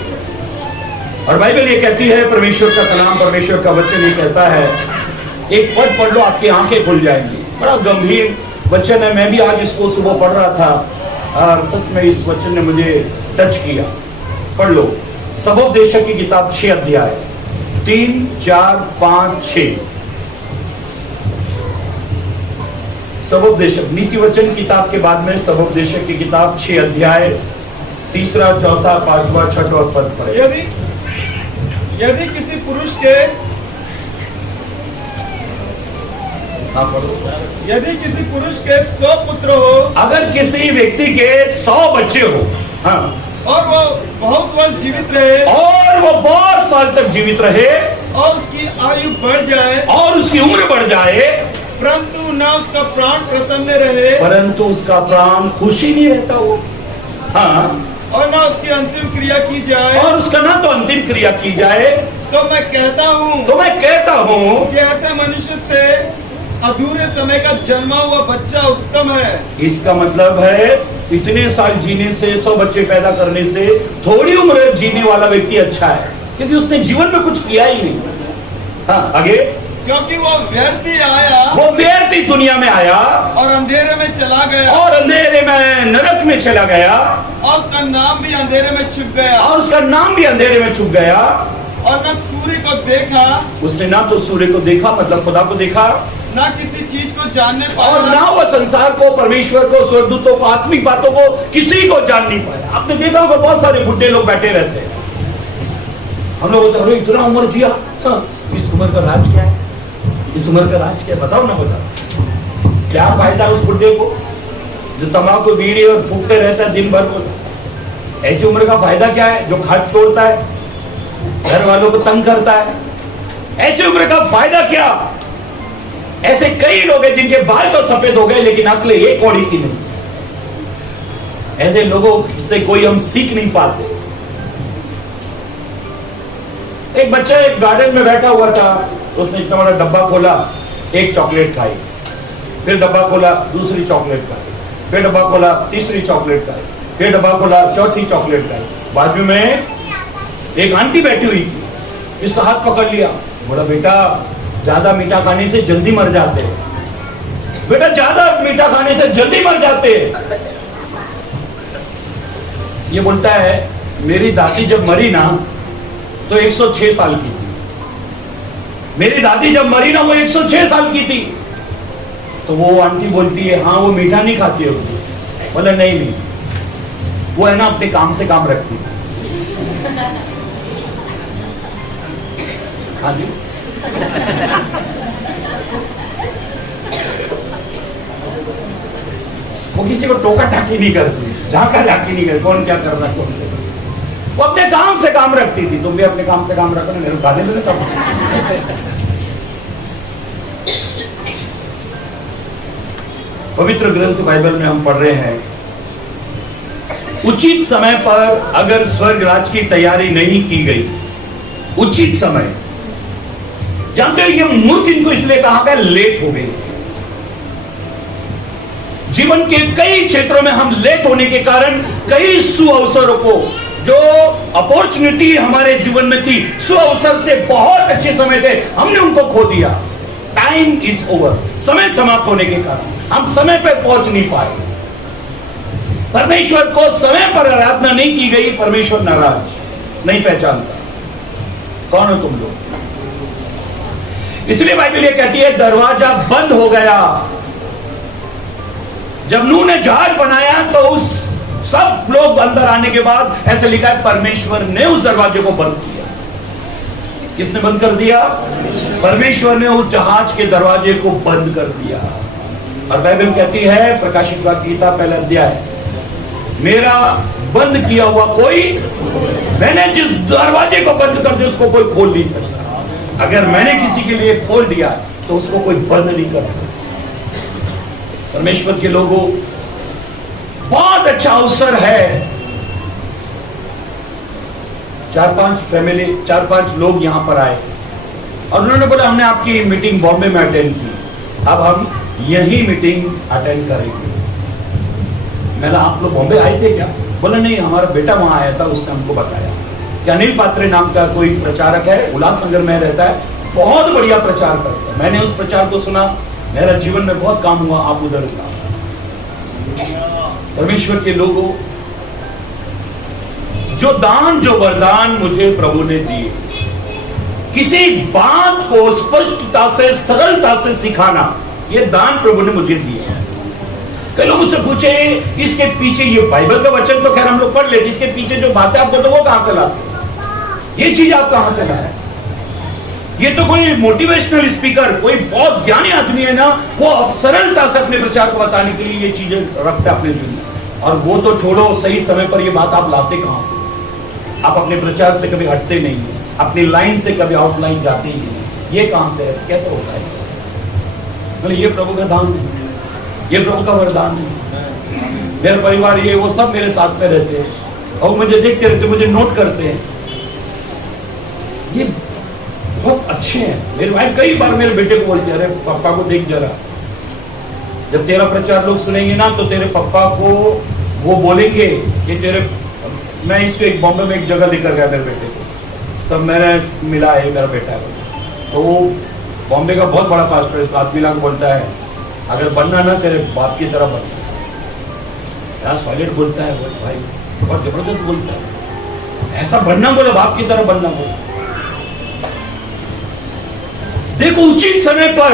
और बाइबल ये कहती है, परमेश्वर का कलाम, परमेश्वर का वचन ये कहता है, एक पद पढ़ लो आपकी आंखें खुल जाएंगी। बड़ा गंभीर वचन है, मैं भी आज इसको सुबह पढ़ रहा था और सच में इस वचन ने मुझे टच किया। पढ़ लो, सबोपदेशक की किताब 6 अध्याय 3, 4, 5, 6। सबोपदेशक, नीति वचन किताब के बाद में सबोपदेशक की किताब 6 अध्याय 3, 4, 5, 6 पद पढ़े। यदि किसी पुरुष के यदि किसी पुरुष के 100 पुत्र हो, अगर किसी व्यक्ति के 100 बच्चे हो, हाँ, और वो बहुत वर्ष जीवित रहे, और वो बहुत साल तक जीवित रहे, और उसकी आयु बढ़ जाए, और उसकी उम्र बढ़ जाए, परंतु ना उसका प्राण प्रसन्न रहे, परंतु उसका प्राण खुशी नहीं रहता हो, हाँ, और ना उसकी अंतिम क्रिया की जाए, और उसका ना तो अंतिम क्रिया की जाए, तो मैं कहता हूँ कि ऐसे मनुष्य से अधूरे समय का जन्मा हुआ बच्चा उत्तम है। इसका मतलब है इतने साल जीने से, 100 बच्चे पैदा करने से थोड़ी उम्र जीने वाला व्यक्ति अच्छा है, क्योंकि उसने जीवन में कुछ किया ही नहीं। हाँ, आगे। क्योंकि वो व्यर्थ ही आया, वो व्यर्थ इस दुनिया में आया और अंधेरे में चला गया, और अंधेरे में, नरक में चला गया, और उसका नाम भी अंधेरे में छिप गया, और उसका नाम भी अंधेरे में छुप गया। और न सूर्य को देखा, उसने ना तो सूर्य को देखा, मतलब खुदा को देखा, ना किसी चीज को जानने और पाया, ना वो संसार को, परमेश्वर को, स्वर्गदूतों को, आत्मिक बातों को किसी को जान नहीं पाया। आपने देखा होगा बहुत सारे बुढ़े लोग बैठे रहते हैं। हम लोग बोलते हैं, अरे इतना उम्र जिया, इस उम्र का राज क्या है, इस उम्र का राज क्या है, बताओ ना, बताओ क्या फायदा उस बुढ़े को जो तंबाकू बीड़ी और फूकते रहता है दिन भर को। ऐसी उम्र का फायदा क्या है, जो खाट तोड़ता है, घर वालों को तंग करता है। ऐसी उम्र का फायदा क्या। ऐसे कई लोग हैं जिनके बाल तो सफेद हो गए लेकिन अक्ल एक कौड़ी की नहीं। ऐसे लोगों से कोई हम सीख नहीं पाते। एक बच्चा एक गार्डन में बैठा हुआ था, उसने इतना बड़ा डब्बा खोला, एक चॉकलेट खाई, फिर डब्बा खोला, दूसरी चॉकलेट खाई, फिर डब्बा खोला, तीसरी चॉकलेट खाई, फिर डब्बा खोला, चौथी चॉकलेट खाई। बाजू में एक आंटी बैठी हुई थी, इसका हाथ पकड़ लिया, बोला बेटा ज्यादा मीठा खाने से जल्दी मर जाते हैं, बेटा ज्यादा मीठा खाने से जल्दी मर जाते हैं। ये बोलता है मेरी दादी जब मरी ना तो 106 साल की थी, मेरी दादी जब मरी ना वो 106 साल की थी। तो वो आंटी बोलती है हाँ वो मीठा नहीं खाती हो। बोला नहीं, वो है ना अपने काम से काम रखती है। हाँ जी, वो किसी को टोका टाकी नहीं करती, झांका झांकी नहीं करती, कौन क्या कर रहा है कौन क्या। वो अपने काम से काम रखती थी। तुम भी अपने काम से काम रखो ना, मेरे गाने में तब। पवित्र ग्रंथ बाइबल में हम पढ़ रहे हैं, उचित समय पर अगर स्वर्ग राज की तैयारी नहीं की गई, उचित समय, जानते हो ये मूर्ख इनको इसलिए कहा गया लेट हो गई। जीवन के कई क्षेत्रों में हम लेट होने के कारण कई सुअवसरों को, जो अपॉर्चुनिटी हमारे जीवन में थी, सुअवसर से बहुत अच्छे समय थे, हमने उनको खो दिया। टाइम इज ओवर, समय समाप्त होने के कारण हम समय पर पहुंच नहीं पाए। परमेश्वर को समय पर आराधना नहीं की गई, परमेश्वर नाराज नहीं पहचानता। कौन हो तुम लोग? इसलिए बाइबल ये कहती है दरवाजा बंद हो गया। जब नूह ने जहाज बनाया तो उस सब लोग अंदर आने के बाद ऐसे लिखा है परमेश्वर ने उस दरवाजे को बंद किया। किसने बंद कर दिया? परमेश्वर ने उस जहाज के दरवाजे को बंद कर दिया। और बाइबल कहती है, प्रकाशित वाक्य गीता पहला अध्याय, मेरा बंद किया हुआ कोई, मैंने जिस दरवाजे को बंद कर दिया उसको कोई खोल नहीं सकता। अगर मैंने किसी के लिए खोल दिया तो उसको कोई बंद नहीं कर सकता। परमेश्वर के लोगों, बहुत अच्छा अवसर है। 4-5 लोग यहां पर आए और उन्होंने बोला हमने आपकी मीटिंग बॉम्बे में अटेंड की, अब हम यही मीटिंग अटेंड करेंगे। मैंने आप लोग बॉम्बे आए थे क्या? बोला नहीं, हमारा बेटा वहां आया था, उसने हमको बताया कि अनिल पात्रे नाम का कोई प्रचारक है, उल्लासनगर में रहता है, बहुत बढ़िया प्रचार करता है। मैंने उस प्रचार को सुना, मेरा जीवन में बहुत काम हुआ, आप उधर था। परमेश्वर के लोगों, जो दान, जो वरदान मुझे प्रभु ने दिए, किसी बात को स्पष्टता से, सरलता से सिखाना, ये दान प्रभु ने मुझे दिए। कई लोग मुझसे पूछे इसके पीछे, ये बाइबल का वचन तो खैर हम लोग पढ़ लेते, इसके पीछे जो बातें आप बोलते वो कहां से लाते? ये चीज आप कहां से लाए? ये तो कोई मोटिवेशनल स्पीकर, कोई बहुत ज्ञानी आदमी है ना, वो सरलता से अपने प्रचार को बताने के लिए ये चीजें रखता है अपने जीवन में। और वो तो छोड़ो, सही समय पर ये बात आप लाते कहां से? आप अपने प्रचार से कभी हटते नहीं, अपनी लाइन से कभी आउटलाइन जाते ही नहीं। ये कहां से, कैसे होता है? मतलब ये प्रभु का दान नहीं, ये प्रभु का वरदान नहीं। मेरा परिवार ये वो सब मेरे साथ में रहते हैं, और मुझे देखते रहते, मुझे नोट करते हैं, ये बहुत अच्छे हैं। मेरी वाइफ कई बार मेरे बेटे को बोलती है, अरे पापा को देख जरा, जब तेरा प्रचार लोग सुनेंगे ना तो तेरे पापा को वो बोलेंगे कि तेरे, मैं इसको एक बॉम्बे में एक जगह लेकर गया मेरे बेटे को, सब मैंने मिला है मेरा बेटा है, तो वो बॉम्बे का बहुत बड़ा पास्टर है, तो आदमी को बोलता है अगर बनना ना तेरे बाप की तरह बनना। क्या सॉलिड बोलता है भाई, बहुत जबरदस्त बोलता है, ऐसा बनना बोला, बाप की तरह बनना बोला। देखो उचित समय पर,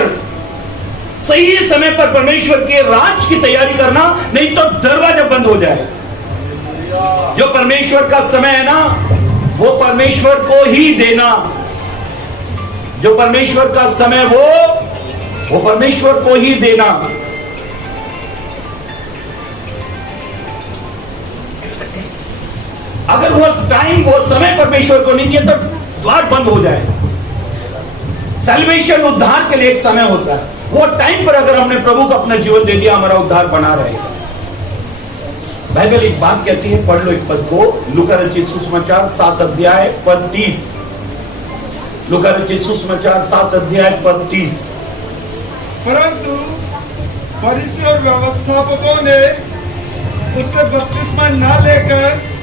सही समय पर परमेश्वर के राज की तैयारी करना, नहीं तो दरवाजा बंद हो जाए। जो परमेश्वर का समय है ना, वो परमेश्वर को ही देना। जो परमेश्वर का समय वो परमेश्वर को ही देना। अगर वो टाइम, वो समय परमेश्वर को नहीं दिया तो द्वार बंद हो जाए। सैल्वेशन, उद्धार के लिए एक समय होता है, वो टाइम पर अगर हमने प्रभु को अपना जीवन दे दिया, हमारा उद्धार बना रहेगा। बाइबल एक बात कहती है, पढ़ लो एक पद को, लूका रचित सुसमाचार 7 अध्याय पद 30। लूका रचित सुसमाचार 7 अध्याय पद 30। परंतु फरीसी और व्यवस्थापकों ने उससे बपतिस्मा न लेकर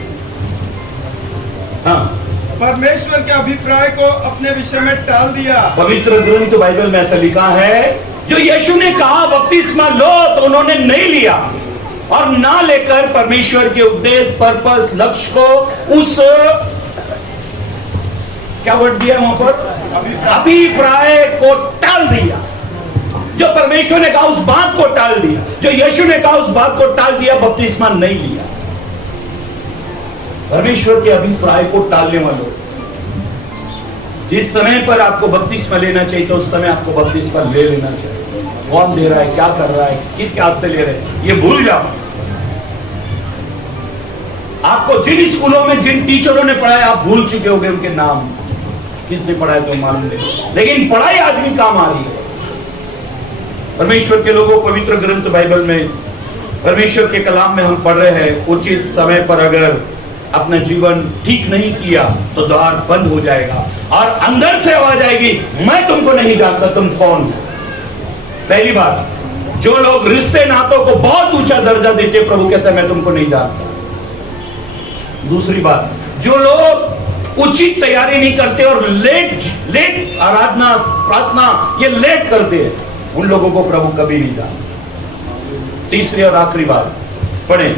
परमेश्वर के अभिप्राय को अपने विषय में टाल दिया। पवित्र ग्रंथ बाइबल में ऐसा लिखा है, जो यीशु ने कहा बपतिस्मा लो, तो उन्होंने नहीं लिया, और ना लेकर परमेश्वर के उद्देश्य, पर्पस, लक्ष्य को, उस क्या वर्ड दिया वहां पर, अभिप्राय को टाल दिया। जो परमेश्वर ने कहा उस बात को टाल दिया, जो यीशु ने कहा उस बात को टाल दिया, बपतिस्मा नहीं लिया। परमेश्वर के अभिप्राय को टालने वालों, जिस समय पर आपको बपतिस्मा लेना चाहिए तो उस समय आपको बपतिस्मा ले लेना चाहिए। कौन दे रहा है, क्या कर रहा है, किसके हाथ से ले रहे हैं, ये भूल जाओ। आपको जिन स्कूलों में जिन टीचरों ने पढ़ाया, आप भूल चुके होंगे उनके नाम, किसने पढ़ाया तो मालूम नहीं, लेकिन पढ़ाई आज भी काम आ रही है। परमेश्वर के लोगों, पवित्र ग्रंथ बाइबल में, परमेश्वर के कलाम में हम पढ़ रहे हैं, उचित समय पर अगर अपना जीवन ठीक नहीं किया तो द्वार बंद हो जाएगा और अंदर से आवाज आएगी, मैं तुमको नहीं जानता, तुम कौन हो। पहली बात, जो लोग रिश्ते नातों को बहुत ऊंचा दर्जा देते, प्रभु कहता है मैं तुमको नहीं जानता। दूसरी बात, जो लोग उचित तैयारी नहीं करते और लेट आराधना, प्रार्थना ये लेट करते हैं, उन लोगों को प्रभु कभी नहीं जानता। तीसरी और आखिरी बात, पढ़े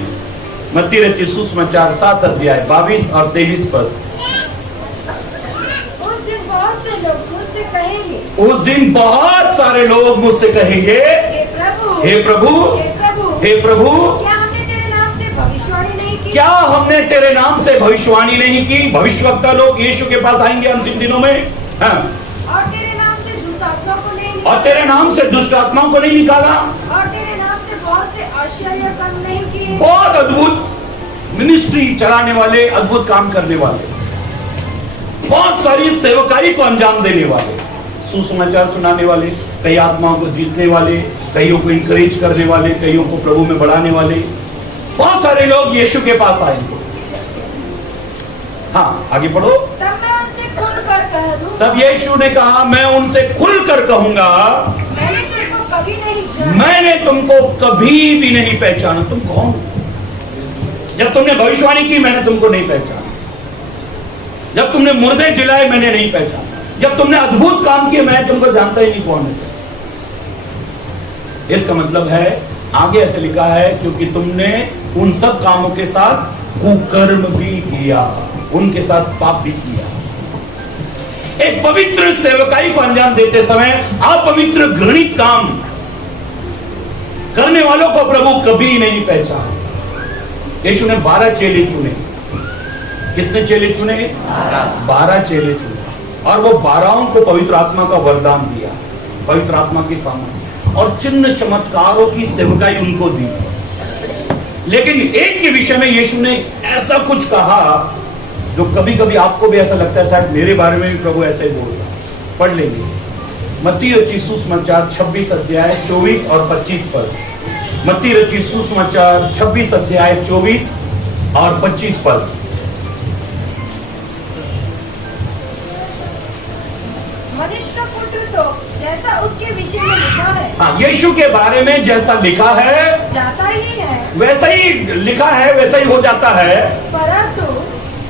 मत्ती रचित सुसमाचार 7 अध्याय 22 और 23 पद। उस दिन बहुत से लोग मुझसे कहेंगे, उस दिन बहुत सारे लोग मुझसे कहेंगे, हे प्रभु, हे प्रभु, हे प्रभु, हे प्रभु, क्या हमने तेरे नाम से भविष्यवाणी नहीं की? क्या हमने तेरे नाम से भविष्यवाणी नहीं की? भविष्यवक्ता लोग यीशु के पास आएंगे अंतिम दिनों में, हाँ, और तेरे नाम से दुष्ट आत्मा को नहीं और तेरे नाम से दुष्ट आत्माओं को नहीं निकाला, और तेरे नाम से बहुत से आश्चर्य कर्म नहीं किए। बहुत अद्भुत मिनिस्ट्री चलाने वाले, अद्भुत काम करने वाले, बहुत सारी सेवकाई को अंजाम देने वाले, सुसमाचार सुनाने वाले, कई आत्माओं को जीतने वाले, कईयों को इंकरेज करने वाले, कईयों को प्रभु में बढ़ाने वाले, बहुत सारे लोग यीशु के पास आएंगे। हाँ, आगे पढ़ो। तब मैं उनसे खुलकर कह दूं, तब यीशु ने कहा, मैं उनसे खुलकर कहूंगा, मैंने तुमको कभी नहीं जाना। मैंने तुमको कभी भी नहीं पहचाना। तुम कौन हो? जब तुमने भविष्यवाणी की, मैंने तुमको नहीं पहचाना। जब तुमने मुर्दे जिलाए, मैंने नहीं पहचाना। जब तुमने अद्भुत काम किए, मैं तुमको जानता ही नहीं कौन है। इसका मतलब है, आगे ऐसे लिखा है, क्योंकि तुमने उन सब कामों के साथ कुकर्म भी किया, उनके साथ पाप भी किया। एक पवित्र सेवकाई को अंजाम देते समय अपवित्र घृणित काम करने वालों को प्रभु कभी नहीं पहचाना। यीशु ने 12 चेले चुने। कितने चेले चुने? 12 चेले चुने, और वो 12 को पवित्र आत्मा का वरदान दिया, पवित्र आत्मा की सामर्थ्य और चिन्ह चमत्कारों की सेवकाई उनको दी। लेकिन एक के विषय में यीशु ने ऐसा कुछ कहा जो कभी कभी आपको भी ऐसा लगता है, शायद मेरे बारे में भी प्रभु ऐसे ही बोल रहा। पढ़ लेंगे मत्ती रचित सुसमाचार 26 अध्याय 24 और 25 पर। मत्ती रचित सुसमाचार 26 अध्याय 24 और 25 पद। मनुष्य का पुत्र तो जैसा उसके विषय में लिखा है हाँ, यीशु के बारे में जैसा लिखा है जाता ही है, वैसा ही लिखा है, वैसा ही हो जाता है। परंतु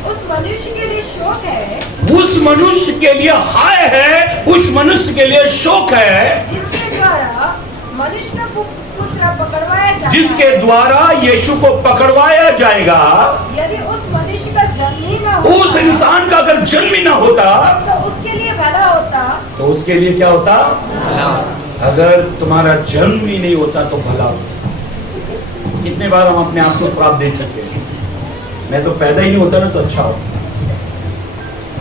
उस मनुष्य के लिए शोक है, उस मनुष्य के लिए हाय है, उस मनुष्य के लिए शोक है जिसके द्वारा मनुष्य का पुत्र पकड़वाया जाएगा। जिसके द्वारा यीशु को पकड़वाया जाएगा। यदि उस मनुष्य का जन्म ही न होता, उस इंसान का अगर जन्म ही ना होता तो उसके लिए भला होता। तो उसके लिए क्या होता? अगर तुम्हारा जन्म ही नहीं होता तो भला होता। कितने बार हम अपने आप को श्राप दे सकते हैं, मैं तो पैदा ही नहीं होता ना तो अच्छा होता।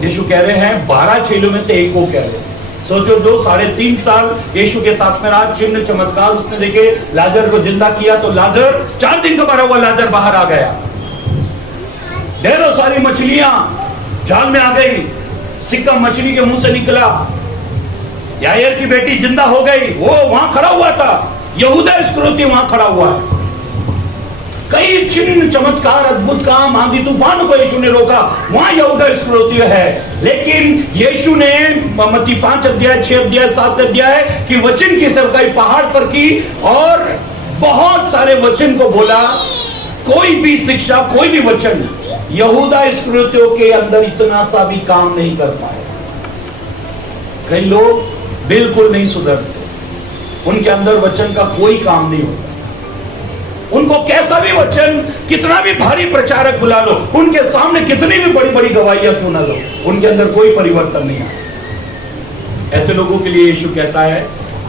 यीशु कह रहे हैं 12 चेलों में से एक को कह रहे हैं। सोचो 2-3.5 साल यीशु के साथ में रहा, चिन्ह चमत्कार उसने देखे, लाजर को जिंदा किया तो लाजर 4 दिन का मरा हुआ लाजर बाहर आ गया। ढेरों सारी मछलियां जाल में आ गई, सिक्का मछली के मुंह से निकला। यायर की बेटी जिंदा हो गई, वो वहां खड़ा हुआ था, यहूदा इस्करियोती वहां खड़ा हुआ है। कई चिन्ह चमत्कार अद्भुत काम, आंधी तूफान को यीशु ने रोका, वहां यहूदा इस्करियोती है। लेकिन यीशु ने मत्ती 5 अध्याय 6 अध्याय 7 अध्याय की वचन की सेवकाई पहाड़ पर की और बहुत सारे वचन को बोला। कोई भी शिक्षा, कोई भी वचन यहूदा इस्करियोतियों के अंदर इतना सा भी काम नहीं कर पाए। कई लोग बिल्कुल नहीं सुधरते, उनके अंदर वचन का कोई काम नहीं होता। उनको कैसा भी वचन, कितना भी भारी प्रचारक बुला लो, उनके सामने कितनी भी बड़ी बड़ी गवाहियां क्यों ना लो, उनके अंदर कोई परिवर्तन नहीं आता। ऐसे लोगों के लिए यीशु कहता है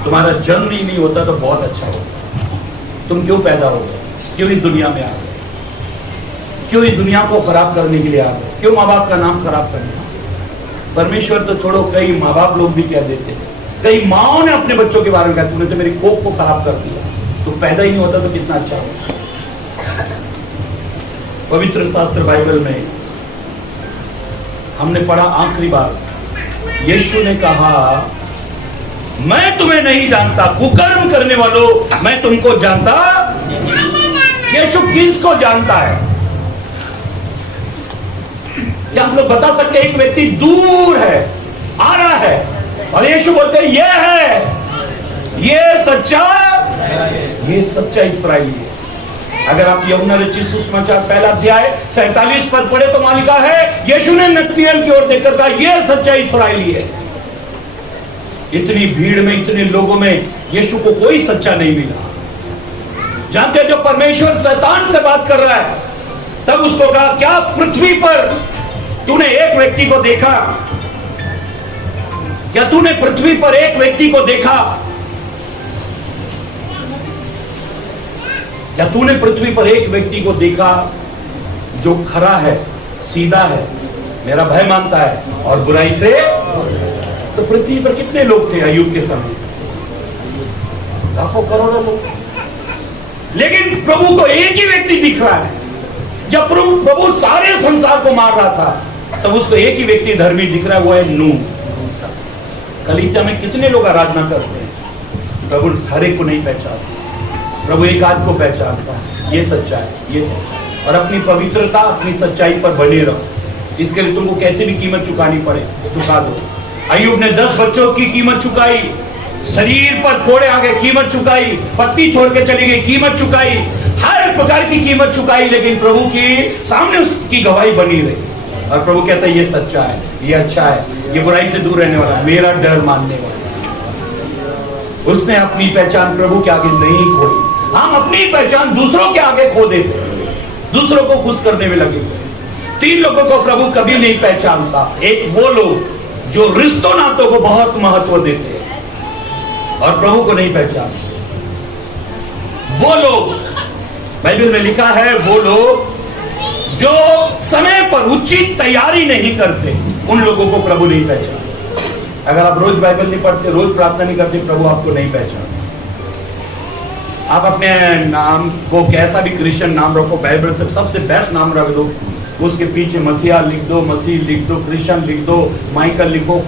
तुम्हारा जन्म ही नहीं होता तो बहुत अच्छा होता। तुम क्यों पैदा हो गए, क्यों इस दुनिया में आ गए, क्यों इस दुनिया को खराब करने के लिए आ गए, क्यों माँ बाप का नाम खराब करने? परमेश्वर तो छोड़ो, कई माँ बाप लोग भी कह देते हैं, कई माओ ने अपने बच्चों के बारे में कहा तूने तो मेरी कोख को खराब कर दिया, तो पैदा ही नहीं होता तो कितना अच्छा होता। पवित्र शास्त्र बाइबल में हमने पढ़ा आखिरी बार यीशु ने कहा मैं तुम्हें नहीं जानता, कुकर्म करने वालों मैं तुमको जानता। यीशु किसको जानता है? क्या हम लोग बता सकते हैं एक व्यक्ति दूर है, आ रहा है और यीशु बोलते हैं ये है, ये सच्चा इस्राएली है। अगर आप यूहन्ना रचित सुसमाचार 1 अध्याय 47 पद पढ़े तो वहां लिखा है यीशु ने नतनएल की ओर देखकर कहा ये सच्चा इस्राएली है। इतनी भीड़ में, इतने लोगों में यीशु को कोई सच्चा नहीं मिला। जानते जो परमेश्वर शैतान से बात कर रहा है, तब उसको कहा क्या पृथ्वी पर तूने एक व्यक्ति को देखा? क्या तूने पृथ्वी पर एक व्यक्ति को देखा? क्या तूने पृथ्वी पर एक व्यक्ति को देखा जो खरा है, सीधा है, मेरा भय मानता है और बुराई से? तो पृथ्वी पर कितने लोग थे अय्यूब के समय? लाखों करोड़ों लोग। लेकिन प्रभु को एक ही व्यक्ति दिख रहा है। जब प्रभु सारे संसार को मार रहा था तब उसको एक ही व्यक्ति धर्मी दिख रहा है, वो है नूह। कलीसिया में कितने लोग आराधना करते हैं, प्रभु हर एक को नहीं पहचानते। प्रभु एक आध को पहचानता है, ये सच्चा है, ये सच्चा है। और अपनी पवित्रता, अपनी सच्चाई पर बने रहो। इसके लिए तुमको कैसे भी कीमत चुकानी पड़े चुका दो। अय्यूब ने 10 बच्चों की कीमत चुकाई, शरीर पर फोड़े आ गए, कीमत चुकाई, पत्नी छोड़ के चली गई, कीमत चुकाई, हर प्रकार की कीमत चुकाई, लेकिन प्रभु की सामने उसकी गवाही बनी रही। और प्रभु कहता है ये सच्चा है, ये अच्छा है, ये बुराई से दूर रहने वाला, मेरा डर मानने वाला। उसने अपनी पहचान प्रभु के आगे नहीं खोई। हम अपनी पहचान दूसरों के आगे खो देते, दूसरों को खुश करने में लगे। 3 लोगों को प्रभु कभी नहीं पहचानता। एक वो लोग जो रिश्तों नातों को बहुत महत्व देते हैं और प्रभु को नहीं पहचानते। वो लोग, बाइबल में लिखा है, वो लोग जो समय पर उचित तैयारी नहीं करते, उन लोगों को प्रभु नहीं पहचानता। अगर आप रोज बाइबल नहीं पढ़ते, रोज प्रार्थना नहीं करते, प्रभु आपको नहीं पहचानता। आप अपने नाम को कैसा भी क्रिश्चियन नाम रखो, बाइबल से सबसे बेस्ट नाम रख दो, उसके पीछे मसीहा लिख दो, मसीह लिख दो, क्रिश्चियन लिख दो, माइकल लिखो,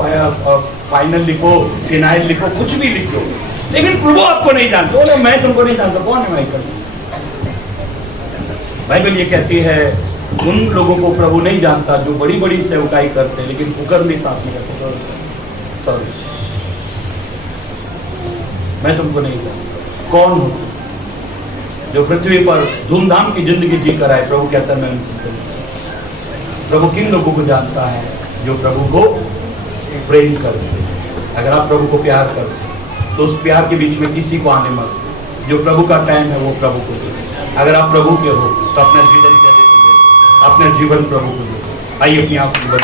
फाइनल लिखो, फिनाइल लिखो, कुछ भी लिख दो, लेकिन प्रभु आपको नहीं जानते। बोले मैं तुमको नहीं जानता, कौन है माइकल? बाइबल ये कहती है उन लोगों को प्रभु नहीं जानता जो बड़ी बड़ी सेवकाई करते हैं लेकिन कुकर्म भी साथ में करते। सॉरी, मैं तुमको नहीं जानता। कौन हो जो पृथ्वी पर धूमधाम की जिंदगी जी कर आए? प्रभु कहता है मैं तुमको नहीं जानता। प्रभु किन लोगों को जानता है? जो प्रभु को प्रेम करते हैं। अगर आप प्रभु को प्यार करते हैं तो उस प्यार के बीच में किसी को आने मत। जो प्रभु का टाइम है वो प्रभु को दे। अगर आप प्रभु के हो तो अपना जीवन प्रभु को दे, अपना जीवन प्रभु को दे। आइए अपने आप जीवन